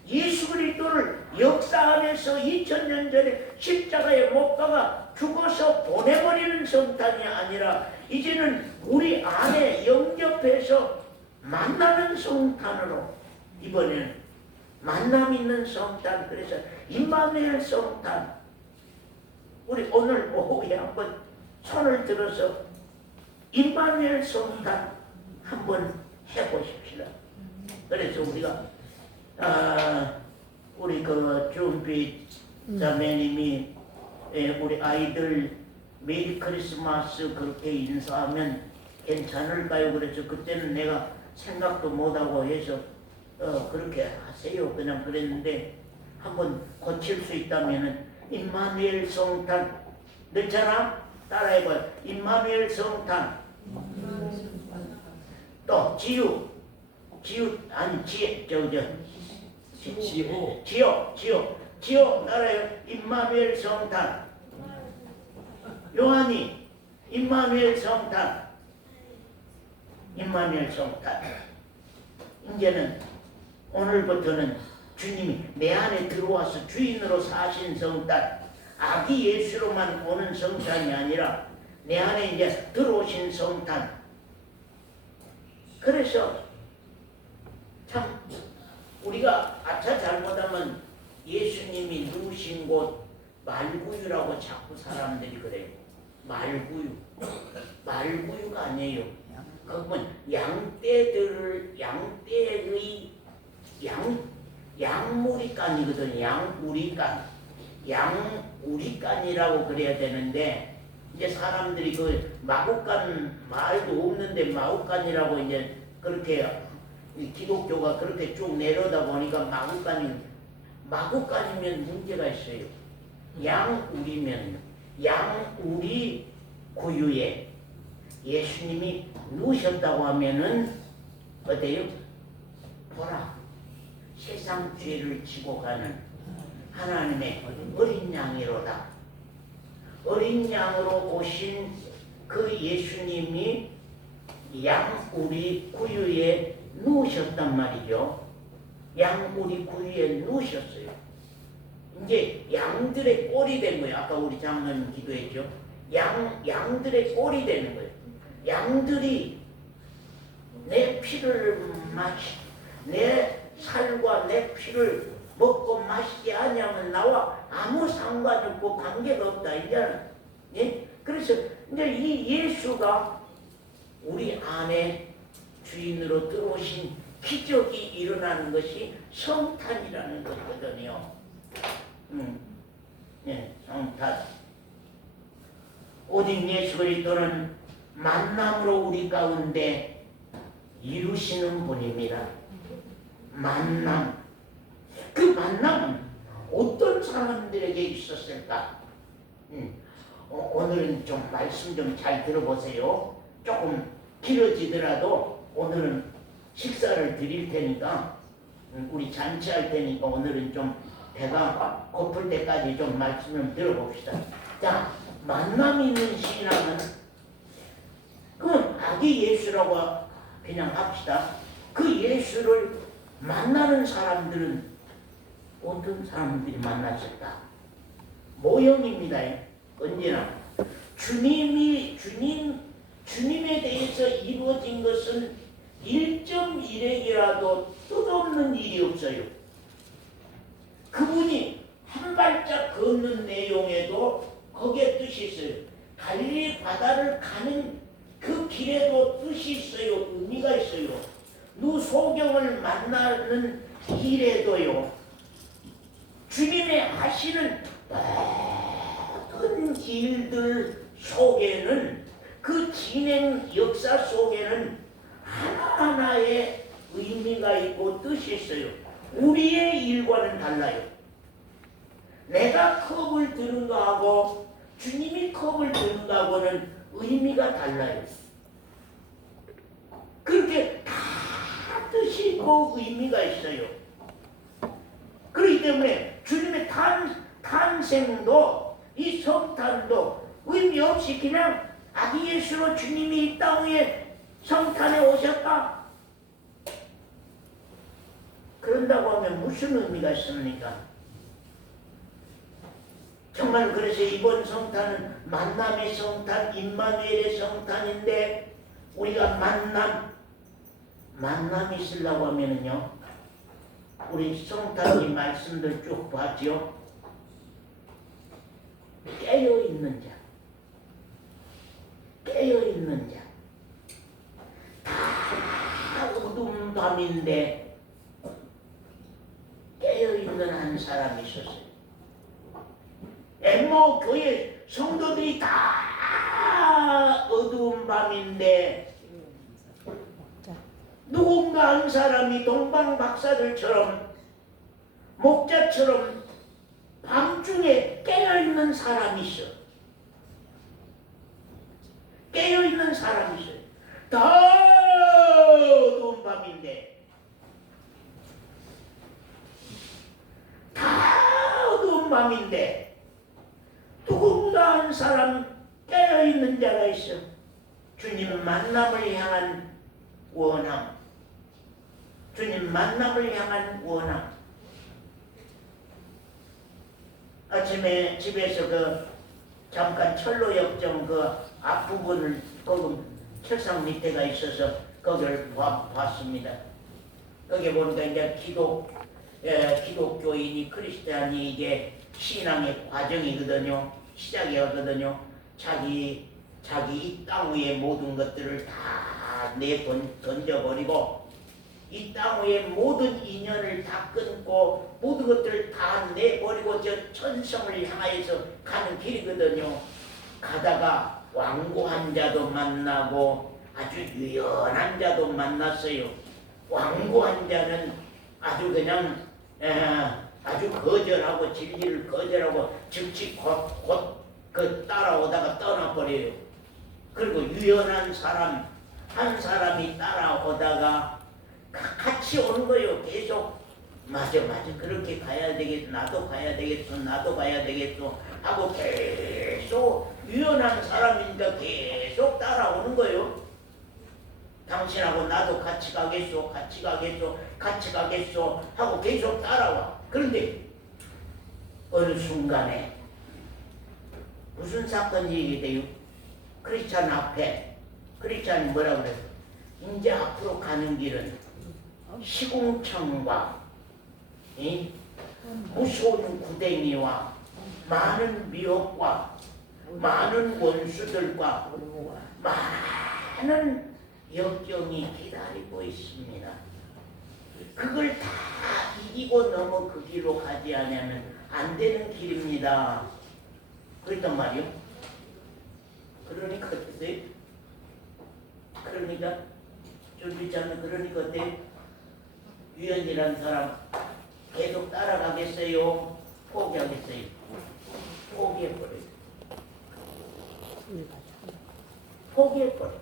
예수 그리스도를 역사 안에서 2000년 전에 십자가에 못 박아 죽어서 보내버리는 성탄이 아니라 이제는 우리 안에 영접해서 만나는 성탄으로, 이번에는 만남 있는 성탄. 그래서 임마누엘 성탄. 우리 오늘 오후에 한번 손을 들어서 임마누엘 성탄 한번 해보십시다. 그래서 우리가 우리 그 준비 자매님이 우리 아이들 메리 크리스마스 그렇게 인사하면 괜찮을까요? 그래서 그때는 내가 생각도 못하고 해서 그렇게 하세요 그냥 그랬는데, 한번 고칠 수 있다면은 임마누엘 성탄. 넣잖아? 따라해봐요. 임마누엘 성탄. 또 지우 아니 지호 따라요. 임마누엘 성탄. 요한이 임마누엘 성탄. 임마누엘 성탄. 이제는 오늘부터는 주님이 내 안에 들어와서 주인으로 사신 성탄, 아기 예수로만 오는 성탄이 아니라 내 안에 이제 들어오신 성탄. 그래서 참 우리가 아차 잘못하면 예수님이 누우신 곳 말구유라고 자꾸 사람들이 그래요. 말구유가 아니에요. 그건 양떼의 양우리간이거든. 양우리간이라고 그래야 되는데, 이제 사람들이 그 마구간 말도 없는데 마구간이라고 이제 그렇게 기독교가 그렇게 쭉 내려다 보니까 마구간이면 문제가 있어요. 양우리 구유에 예수님이 누우셨다고 하면은 어때요? 보라, 세상 죄를 지고 가는 하나님의 어린 양이로다. 어린 양으로 오신 그 예수님이 양우리 구유에 누우셨단 말이죠. 양우리 구유에 누우셨어요. 이제 양들의 꼴이 된 거예요. 아까 우리 장로님 기도했죠. 양들의 꼴이 되는 거예요. 양들이 내 피를 내 살과 내 피를 먹고 마시지 아니하면 나와 아무 상관없고 관계가 없다 이제는. 예? 그래서 이제 이 예수가 우리 안에 주인으로 들어오신 기적이 일어나는 것이 성탄이라는 거거든요. 예, 성탄. 오직 예수 그리스도는 만남으로 우리 가운데 이루시는 분입니다. 만남. 그 만남은 어떤 사람들에게 있었을까? 오늘은 좀 말씀 좀 잘 들어보세요. 조금 길어지더라도 오늘은 식사를 드릴 테니까 우리 잔치할 테니까 오늘은 좀 배가 고플 때까지 좀 말씀을 들어봅시다. 자, 만남이 있는 신앙은 그 아기 예수라고 그냥 합시다. 그 예수를 만나는 사람들은 어떤 사람들이 만났을까? 모형입니다. 언제나 주님에 대해서 이루어진 것은 1.1핵이라도 뜻없는 일이 없어요. 그분이 한 발짝 걷는 내용에도 거기에 뜻이 있어요. 갈릴리 바다를 가는 그 길에도 뜻이 있어요. 의미가 있어요. 누소경을 만나는 길에도요. 주님의 하시는 모든 일들 속에는 그 진행 역사 속에는 하나하나의 의미가 있고 뜻이 있어요. 우리의 일과는 달라요. 내가 컵을 드는 거하고 주님이 컵을 드는 거하고는 의미가 달라요. 그렇게 다 뜻이 있고 의미가 있어요. 그렇기 때문에 주님의 탄생도 이 성탄도 의미 없이 그냥 아기 예수로 주님이 이 땅 위에 성탄에 오셨다. 그런다고 하면 무슨 의미가 있습니까? 정말 그래서 이번 성탄은 만남의 성탄, 임마누엘의 성탄인데 우리가 만남이 있으려고 하면은요, 우리 성탄이 말씀들 쭉 봤죠. 깨어있는 자, 깨어있는 자. 다 어두운 밤인데 깨어있는 한 사람이 있었어요. 엠마오 교회 성도들이 다 어두운 밤인데 누군가 한 사람이 동방박사들처럼 목자처럼 밤중에 깨어있는 사람이 있어. 깨어있는 사람이 있어요. 다 어두운 밤인데 다 어두운 밤인데 누군가 한 사람 깨어있는 자가 있어. 주님 만남을 향한 원함. 주님 만남을 향한 원함. 아침에 집에서 잠깐 철로 역정 앞부분을 거기 책상 밑에가 있어서 거기를 봤습니다. 거기 보니까 이제 기독교인이 크리스찬이 이게 신앙의 과정이거든요. 시작이거든요. 자기 이 땅 위의 모든 것들을 다 던져버리고 이 땅 위의 모든 인연을 다 끊고 모든 것들을 다 내버리고 저 천성을 향하여서 가는 길이거든요. 가다가 완고한 자도 만나고 아주 유연한 자도 만났어요. 완고한 자는 아주 그냥 아주 거절하고 진리를 거절하고 즉시 곧 따라오다가 떠나버려요. 그리고 유연한 사람 한 사람이 따라오다가 같이 오는 거예요. 계속 맞아 그렇게 가야 되겠어. 나도 가야 되겠어 하고 계속 유연한 사람이니까 계속 따라오는 거예요. 당신하고 나도 같이 가겠소 하고 계속 따라와. 그런데 어느 순간에 무슨 사건이 일어나요? 크리스찬이 뭐라 그래요? 이제 앞으로 가는 길은 시궁창과 이 무서운 구덩이와 많은 미혹과 많은 원수들과 많은 역경이 기다리고 있습니다. 그걸 다 이기고 넘어 그 길로 가지 않으면 안 되는 길입니다. 그랬단 말이요. 그러니까 어떠세요? 그러니까 준비자는 그러니까 어때요? 유연이라는 사람 계속 따라가겠어요? 포기하겠어요? 포기해버려요. 포기해버려요.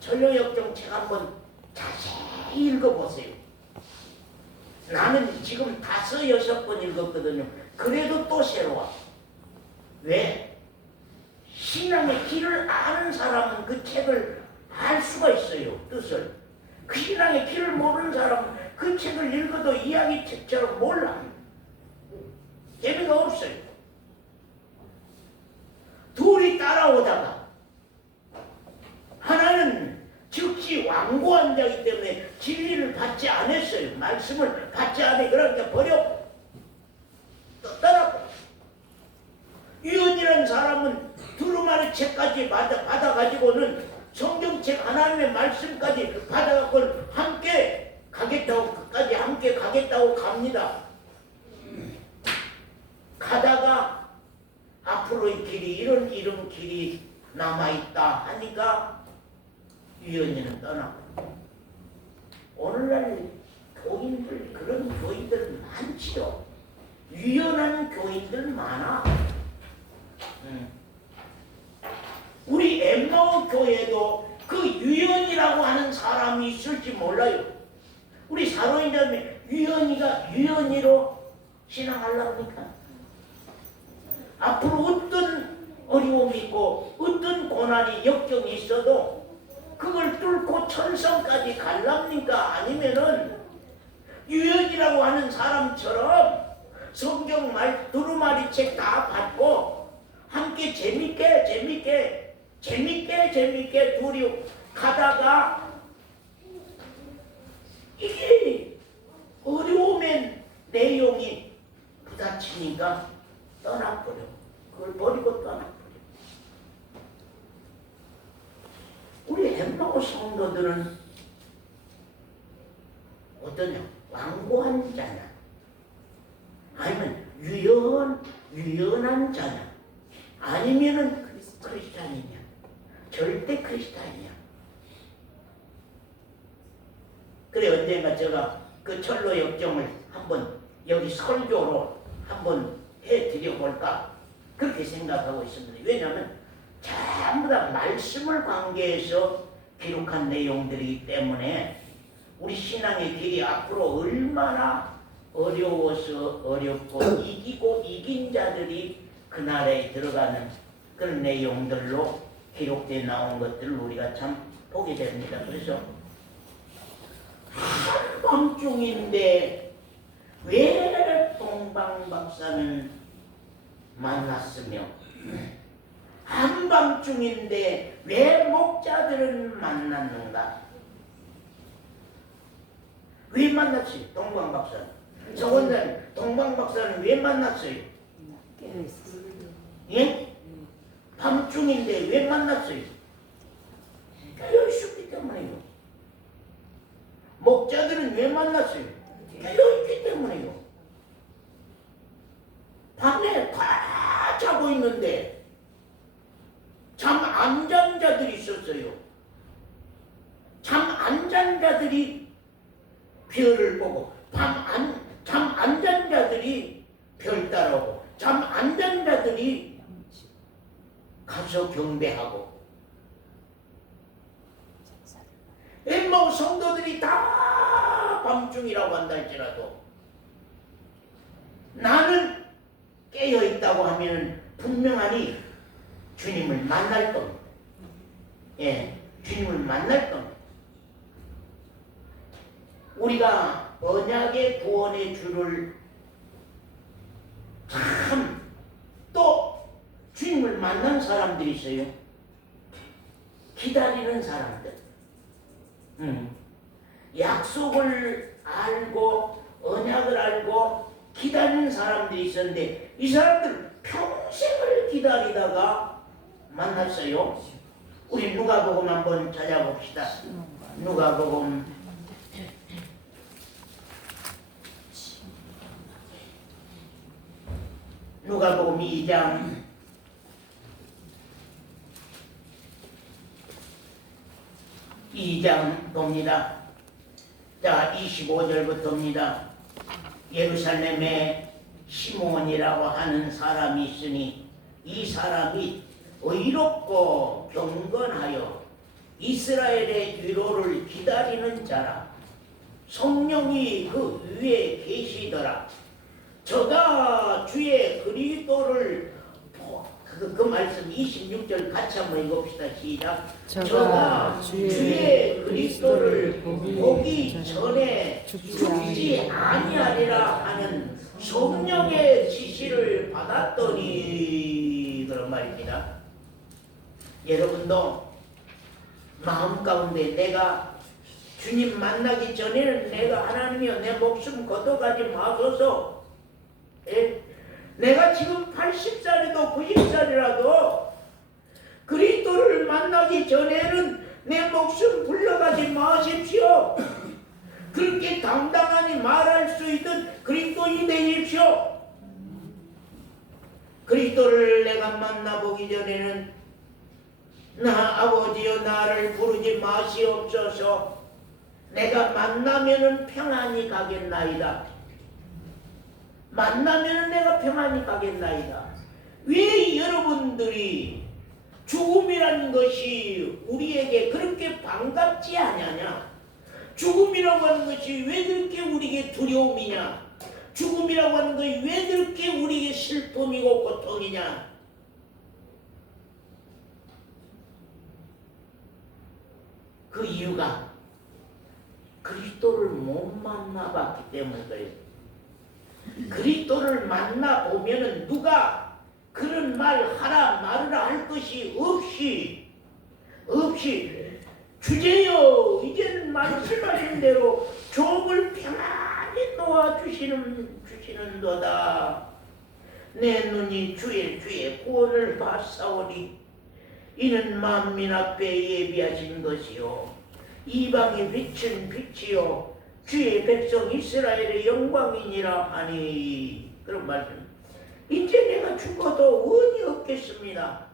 전로역정 책 한번 자세히 읽어보세요. 나는 지금 5, 6번 읽었거든요. 그래도 또 새로워. 왜? 신앙의 길을 아는 사람은 그 책을 알 수가 있어요. 뜻을. 그 신앙의 길을 모르는 사람은 그 책을 읽어도 이야기책처럼 몰라. 재미가 없어요. 둘이 따라오다가 하나는 즉시 완고한 자이기 때문에 진리를 받지 않았어요. 말씀을 받지 않아. 그러니까 버렸고 또 떠났고. 유언이라는 사람은 두루마리 책까지 받아가지고는 성경책 하나님의 말씀까지 받아갖고 함께 가겠다고 끝까지 함께 가겠다고 갑니다. 가다가 앞으로의 길이 이런 길이 남아있다 하니까 유언이는 떠나고. 오늘날 교인들 그런 교인들 많지요. 유연한 교인들 많아. 우리 엠마오 교회도 그 유연이라고 하는 사람이 있을지 몰라요. 우리 사로인자면 유연이가 유연이로 신앙하려니까 앞으로 어떤 어려움이 있고 어떤 고난이 역경이 있어도 그걸 뚫고 천성까지 갈랍니까? 아니면은 유연이라고 하는 사람처럼 성경 말 두루마리 책 다 받고 함께 재밌게 둘이 가다가 이게 어려움의 내용이 부딪히니까 떠나버려. 그걸 버리고 떠나버려. 우리 엠마오 성도들은 어떠냐? 완고한 자냐? 아니면 유연한 자냐? 아니면은 크리스찬이냐? 절대 크리스찬이냐? 그래 언젠가 제가 그 철로 역정을 한번 여기 설교로 한번 해드려볼까 그렇게 생각하고 있습니다. 왜냐하면 전부 다 말씀을 관계해서 기록한 내용들이기 때문에 우리 신앙의 길이 앞으로 얼마나 어려워서 어렵고 이기고 이긴 자들이 그날에 들어가는 그런 내용들로 기록되어 나온 것들을 우리가 참 보게 됩니다. 그래서 한밤중인데 왜 동방박사는 만났으며 한밤중인데 왜 목자들은 만났는가? 왜 만났어요? 동방박사는. 저번에 동방박사는 왜 만났어요? 예? 밤중인데 왜 만났어요? 깨어있었기 때문에요. 목자들은 왜 만났어요? 깨어있기 때문에요. 밤에 다 자고 있는데 잠 안 잔 자들이 있었어요. 잠 안 잔 자들이 별을 보고 잠 안 잔 자들이 별 따라오고 잠 안 잔 자들이 가서 경배하고 엠마오 성도들이 다 밤중이라고 한다 할지라도 나는 깨어있다고 하면 분명하니 주님을 만날 겁니다. 예, 주님을 만날 겁니다. 우리가 언약의 구원의 주를 참 또 주님을 만난 사람들이 있어요. 기다리는 사람들. 약속을 알고 언약을 알고 기다리는 사람들이 있었는데 이 사람들 평생을 기다리다가 만났어요. 우리 누가복음 한번 찾아봅시다. 누가복음 2장 2장 봅니다. 자, 25절부터입니다. 예루살렘에 시몬이라고 하는 사람이 있으니 이 사람이 의롭고 경건하여 이스라엘의 위로를 기다리는 자라. 성령이 그 위에 계시더라. 저가 주의 그리스도를 그 말씀 26절 같이 한번 읽읍시다. 시작. 저가 주의 그리스도를 보기 전에 죽지 아니하리라 하는 성령의 지시를 받았더니 그런 말입니다. 여러분도 마음 가운데 내가 주님 만나기 전에는 내가 하나님이여 내 목숨 걷어가지 마소서. 예? 내가 지금 80살이도 90살이라도 그리스도를 만나기 전에는 내 목숨 불러가지 마십시오. 그렇게 당당하니 말할 수 있는 그리스도인이 되십시오. 그리스도를 내가 만나보기 전에는 나 아버지여 나를 부르지 마시옵소서. 내가 만나면은 평안히 가겠나이다. 만나면은 내가 평안히 가겠나이다. 왜 여러분들이 죽음이라는 것이 우리에게 그렇게 반갑지 않냐냐? 죽음이라고 하는 것이 왜 그렇게 우리에게 두려움이냐? 죽음이라고 하는 것이 왜 그렇게 우리에게 슬픔이고 고통이냐? 그 이유가 그리스도를 못 만나봤기 때문에 그래요. 그리스도를 만나보면은 누가 그런 말 하라 말으라 할 것이 없이 주제여 이제는 말씀하신 대로 족을 평안히 놓아주시는도다. 내 눈이 주의 구원을 봤사오니 이는 만민 앞에 예비하신 것이요 이방이 비친 빛이요 주의 백성 이스라엘의 영광이니라 하니. 그런 말씀. 이제 내가 죽어도 은이 없겠습니다.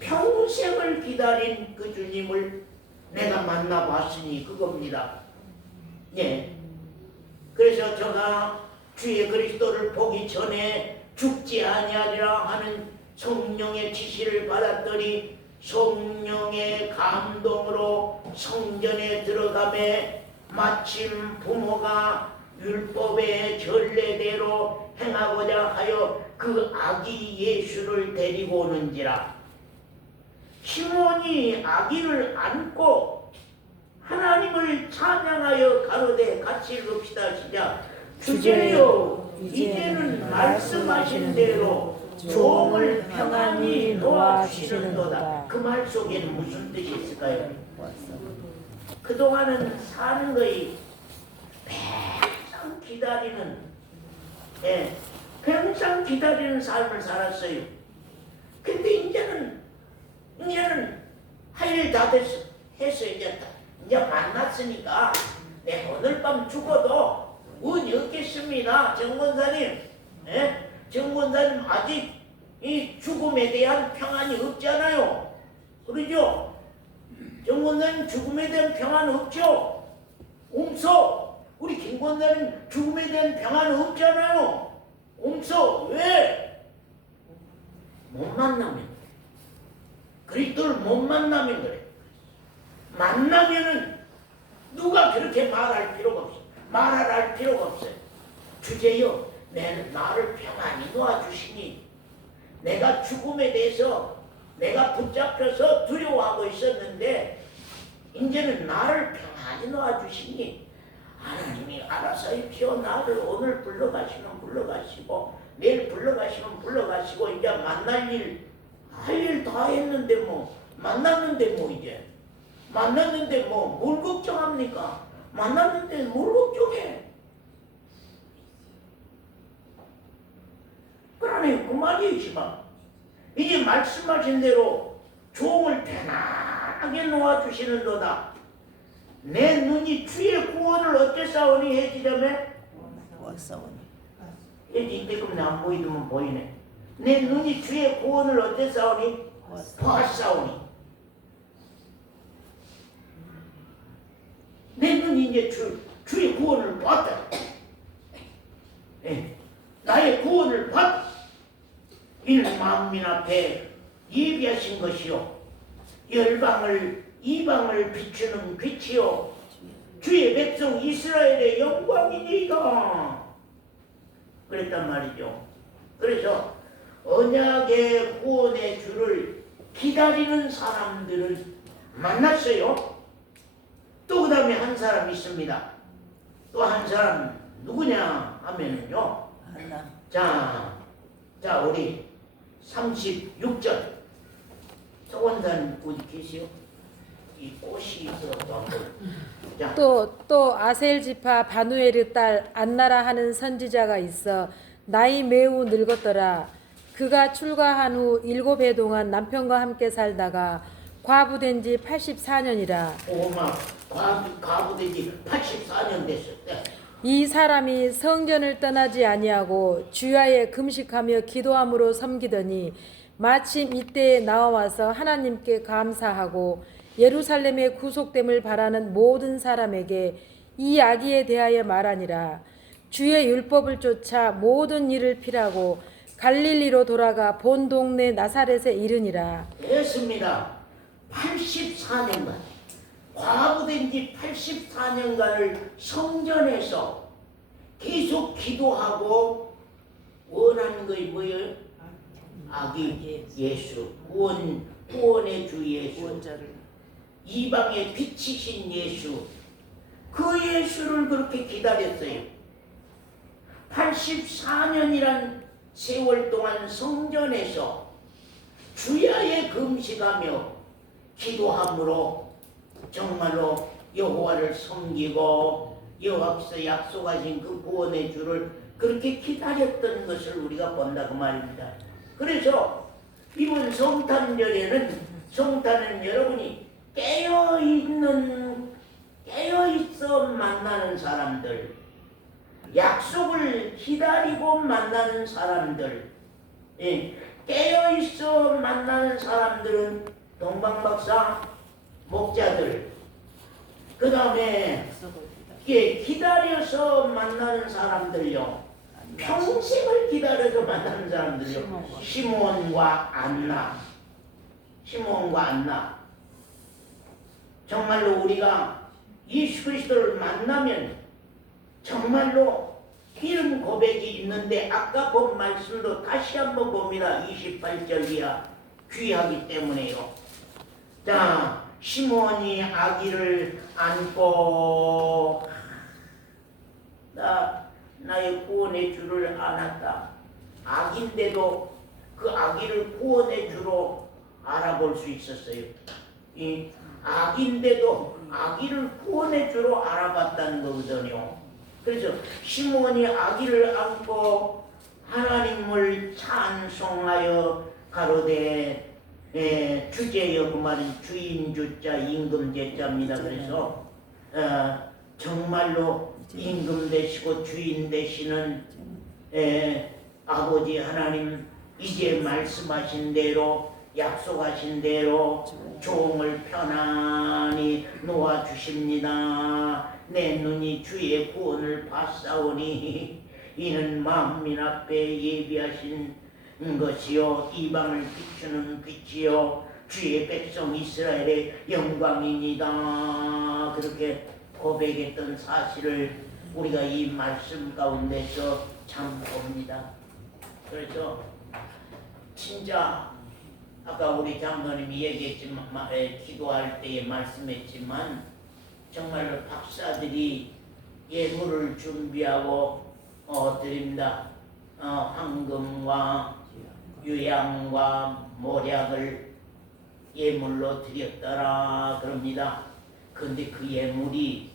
평생을 기다린 그 주님을 내가 만나봤으니 그겁니다. 예. 그래서 제가 주의 그리스도를 보기 전에 죽지 아니하리라 하는 성령의 지시를 받았더니 성령의 감동으로 성전에 들어가매 마침 부모가 율법의 전례대로 행하고자 하여 그 아기 예수를 데리고 오는지라. 시몬이 아기를 안고 하나님을 찬양하여 가로되 같이 읽읍시다. 시작. 주제여 이제는 말씀하신 대로 종을 평안히 놓아주시는도다. 그 말 속에는 무슨 뜻이 있을까요? 그동안은 사는 거의 평생 기다리는, 평생 기다리는 삶을 살았어요. 근데 이제는 할 일 다 됐어. 이제 만났으니까 내 오늘 밤 죽어도 운이 없겠습니다. 정권사님, 정권사님 아직 이 죽음에 대한 평안이 없잖아요. 그러죠? 정권사님 죽음에 대한 평안 없죠? 없어. 우리 김권사님 죽음에 대한 평안 없잖아요. 없어. 왜? 못 만나면. 그리스도를 못 만나면 그래. 만나면은 누가 그렇게 말할 필요가 없어. 말할 필요가 없어요. 주제여 나를 평안히 놓아주시니 내가 죽음에 대해서 내가 붙잡혀서 두려워하고 있었는데 이제는 나를 평안히 놓아주시니 하나님이 알아서 입시오. 나를 오늘 불러가시면 불러가시고 내일 불러가시면 불러가시고 이제 만날 일 할 일 다 했는데 뭐 만났는데 뭐 이제 만났는데 뭐 뭘 걱정합니까? 만났는데 뭘 걱정해? 그러네 그 말이지만 이제 말씀하신 대로 종을 편안하게 놓아주시는도다. 내 눈이 주의 구원을 어째사오니 해지자매 보았사오니 해지 지금 안 보이더만 보이네. 내 눈이 주의 구원을 어째사오니 보았사오니 내 눈이 이제 주의 구원을 봤다. 예, 나의 구원을 봤다. 이는 만민 앞에 예비하신 것이요 이방을 비추는 빛이요 주의 백성 이스라엘의 영광이니이다. 그랬단 말이죠. 그래서 언약의 구원의 주를 기다리는 사람들을 만났어요. 또 그 다음에 한 사람 있습니다. 또 한 사람 누구냐 하면은요. 자 우리 36절 서원사님 어디 계시오? 이 꽃이 있어. 또 아셀 지파 바누엘의 딸 안나라 하는 선지자가 있어 나이 매우 늙었더라. 그가 출가한 후 7해 동안 남편과 함께 살다가 과부된 지 84년이라. 오마 과부된 지 84년 됐었대. 이 사람이 성전을 떠나지 아니하고 주야에 금식하며 기도함으로 섬기더니 마침 이때에 나와서 하나님께 감사하고 예루살렘의 구속됨을 바라는 모든 사람에게 이 아기에 대하여 말하니라. 주의 율법을 쫓아 모든 일을 필하고 갈릴리로 돌아가 본 동네 나사렛에 이르니라. 됐습니다. 84년간 과부된 지 84년간을 성전에서 계속 기도하고 원하는 것이 뭐예요? 아기 예수, 구원의 주 예수, 이방의 빛이신 예수, 그 예수를 그렇게 기다렸어요. 84년이란 세월 동안 성전에서 주야에 금식하며 기도함으로 정말로 여호와를 섬기고 여호와께서 약속하신 그 구원의 주를 그렇게 기다렸던 것을 우리가 본다 그 말입니다. 그래서 이번 성탄절에는 성탄은 여러분이 깨어있어 만나는 사람들, 약속을 기다리고 만나는 사람들, 깨어있어 만나는 사람들은 동방박사 목자들, 그 다음에 기다려서 만나는 사람들요, 평생을 기다려서 만나는 사람들요, 시몬과 안나. 정말로 우리가 예수 그리스도를 만나면 정말로 이런 고백이 있는데 아까 본 말씀도 다시 한번 봅니다. 28절 이하 귀하기 때문에요. 자, 시몬이 아기를 안고 나의 구원의 주를 안았다. 아기인데도 그 아기를 구원의 주로 알아볼 수 있었어요. 이 아기인데도 아기를 구원의 주로 알아봤다는 거거든요. 그래서 시몬이 아기를 안고 하나님을 찬송하여 가로되 주제여 그 말은 주인 주자 임금 제자입니다. 그래서 정말로 임금 되시고 주인 되시는 아버지 하나님 이제 말씀하신 대로 약속하신 대로 종을 편안히 놓아주십니다. 내 눈이 주의 구원을 봤사오니 이는 만민 앞에 예비하신 것이요 이방을 비추는 빛이요 주의 백성 이스라엘의 영광이니다. 그렇게 고백했던 사실을 우리가 이 말씀 가운데서 참 봅니다. 그래서 진짜 아까 우리 장로님이 얘기했지만 기도할 때에 말씀했지만 정말로 박사들이 예물을 준비하고 드립니다. 황금과 유향과 모략을 예물로 드렸더라 그럽니다. 그런데 그 예물이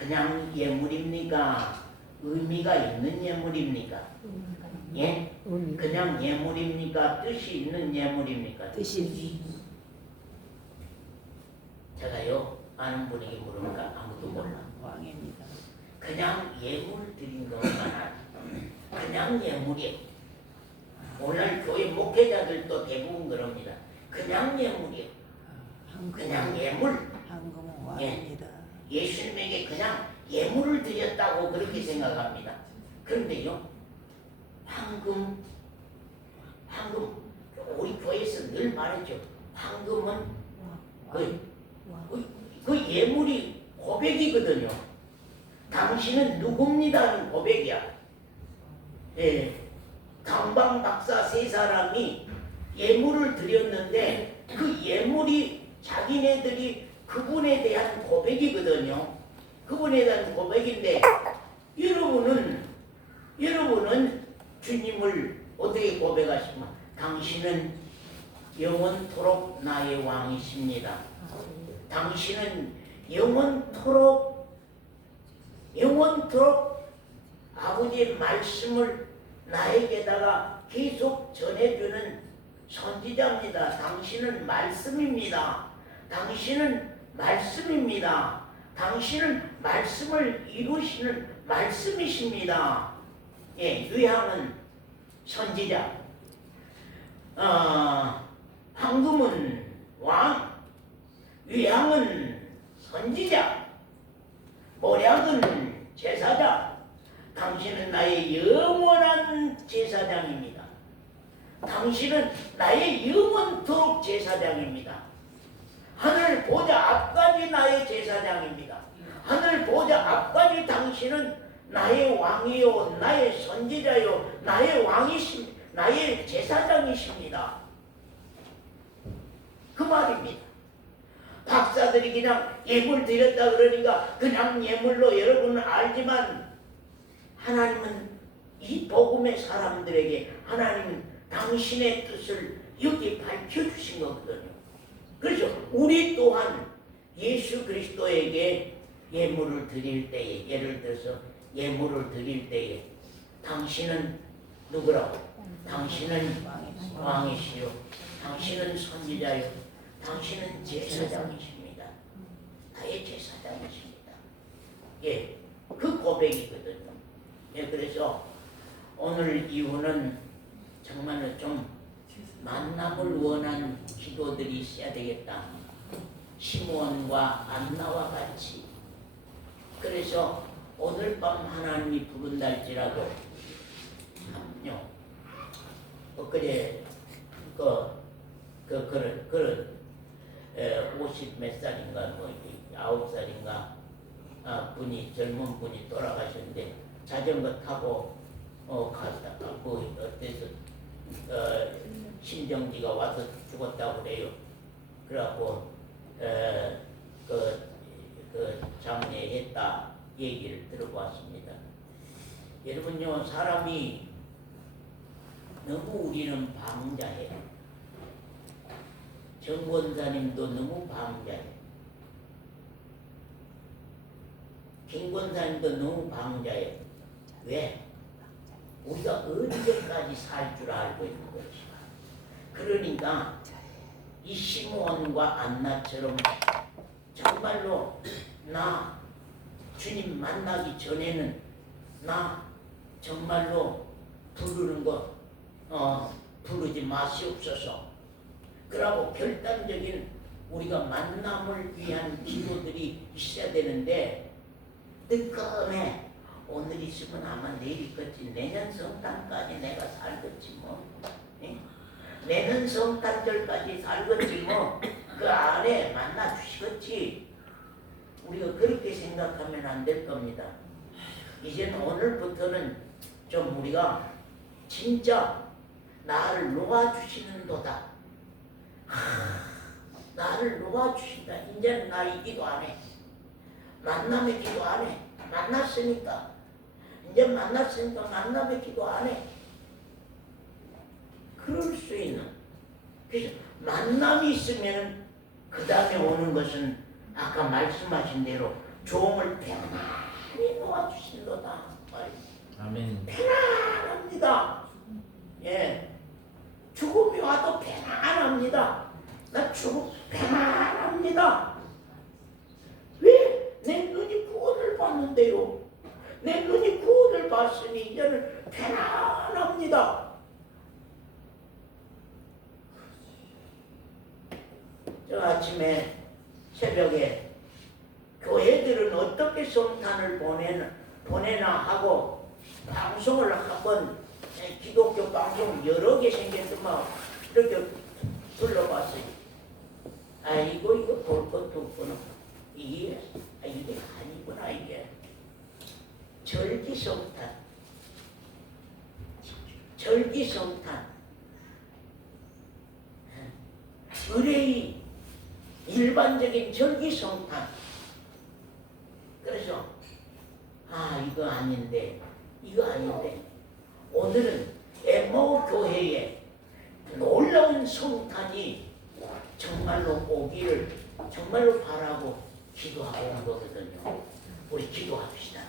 그냥 예물입니까? 의미가 있는 예물입니까? 예? 그냥 예물입니까? 뜻이 있는 예물입니까? 뜻이 제가요 아는 분에게 물으니까 아무도 몰라. 왕입니다. 그냥 예물 드린 것만 그냥 예물이에요. 오늘 교회 목회자들도 대부분 그럽니다. 그냥 예물이에요. 그냥 예물. 황금은 예. 왕입니다. 예수님에게 그냥 예물을 드렸다고 그렇게 생각합니다. 그런데요, 황금, 우리 교회에서 늘 말했죠. 황금은 그 예물이 고백이거든요. 당신은 누굽니다 하는 고백이야. 예, 강방 박사 세 사람이 예물을 드렸는데 그 예물이 자기네들이 그분에 대한 고백이거든요. 그분에 대한 고백인데 여러분은 주님을 어떻게 고백하시면 당신은 영원토록 나의 왕이십니다. 당신은 영원토록 아버지의 말씀을 나에게다가 계속 전해주는 선지자입니다. 당신은 말씀입니다. 당신은 말씀입니다. 당신은 말씀을 이루시는 말씀이십니다. 예, 유향은 선지자, 황금은 왕, 유향은 선지자, 모략은 제사장. 당신은 나의 영원한 제사장입니다. 당신은 나의 영원토록 제사장입니다. 하늘 보좌 앞까지 나의 제사장입니다. 하늘 보좌 앞까지 당신은 나의 왕이요, 나의 선지자요, 나의 나의 제사장이십니다. 그 말입니다. 박사들이 그냥 예물 드렸다 그러니까 그냥 예물로 여러분은 알지만 하나님은 이 복음의 사람들에게 하나님은 당신의 뜻을 여기 밝혀주신 거거든요. 그래서 우리 또한 예수 그리스도에게 예물을 드릴 때에, 예를 들어서 예물을 드릴 때에 당신은 누구라고? 당신은 왕이시요, 당신은 선지자요, 당신은 제사장이십니다. 나의 제사장이십니다. 예, 그 고백이거든요. 예, 그래서 오늘 이후는 정말로 좀 만남을 원한 기도들이 있어야 되겠다. 시므온과 안나와 같이. 그래서 오늘 밤 하나님이 부른달지라도 엊그제 그런 50 몇 살인가 뭐 9살인가 젊은 분이 돌아가셨는데 자전거 타고 갔다가 어때서 심정지가 와서 죽었다고 그래요. 그래갖고 그 장례했다 얘기를 들어봤습니다. 여러분요, 사람이 너무 우리는 방자해요. 정 권사님도 너무 방자해요. 김 권사님도 너무 방자해요. 왜? 우리가 언제까지 살 줄 알고 있는 것이야. 그러니까 이 시므온과 안나처럼 정말로 나 주님 만나기 전에는 나 정말로 부르는 거 부르지 마시옵소서. 그러고 결단적인 우리가 만남을 위한 기도들이 있어야 되는데 뜨끔해. 오늘 있으면 아마 내일 있겠지. 내년 성탄까지 내가 살겠지 뭐. 예? 내년 성탄절까지 살겠지 뭐. 그 안에 만나 주시겠지. 우리가 그렇게 생각하면 안 될 겁니다. 이제는 오늘부터는 좀 우리가 진짜 나를 놓아주시는도다. 나를 놓아주신다. 이제는 나 이 기도 안 해. 만남의 기도 안 해. 만났으니까. 이제 만났으니까 만남의 기도 안 해. 그럴 수 있는. 그래서 만남이 있으면 그 다음에 오는 것은 아까 말씀하신 대로 종을 편안히 놓아주신도다. 아멘. 편안합니다. 예, 죽음이 와도 편안합니다. 나 죽음 편안합니다. 왜? 내 눈이 구원을 받는데요. 내 눈이 구원을 받으니 이제는 편안합니다. 저 아침에 새벽에 교회들은 어떻게 성탄을 보내나 하고 방송을 한번 기독교 방송 여러 개 생겼더만 이렇게 둘러봤어요. 아이고 이거 볼 것도 없구나. 이게 아니구나 이게. 절기성탄. 절기성탄. 의뢰의 일반적인 절기성탄. 그래서 이거 아닌데 오늘은 엠마오 교회에 놀라운 성탄이 정말로 오기를 정말로 바라고 기도하고 온 거거든요. 우리 기도합시다.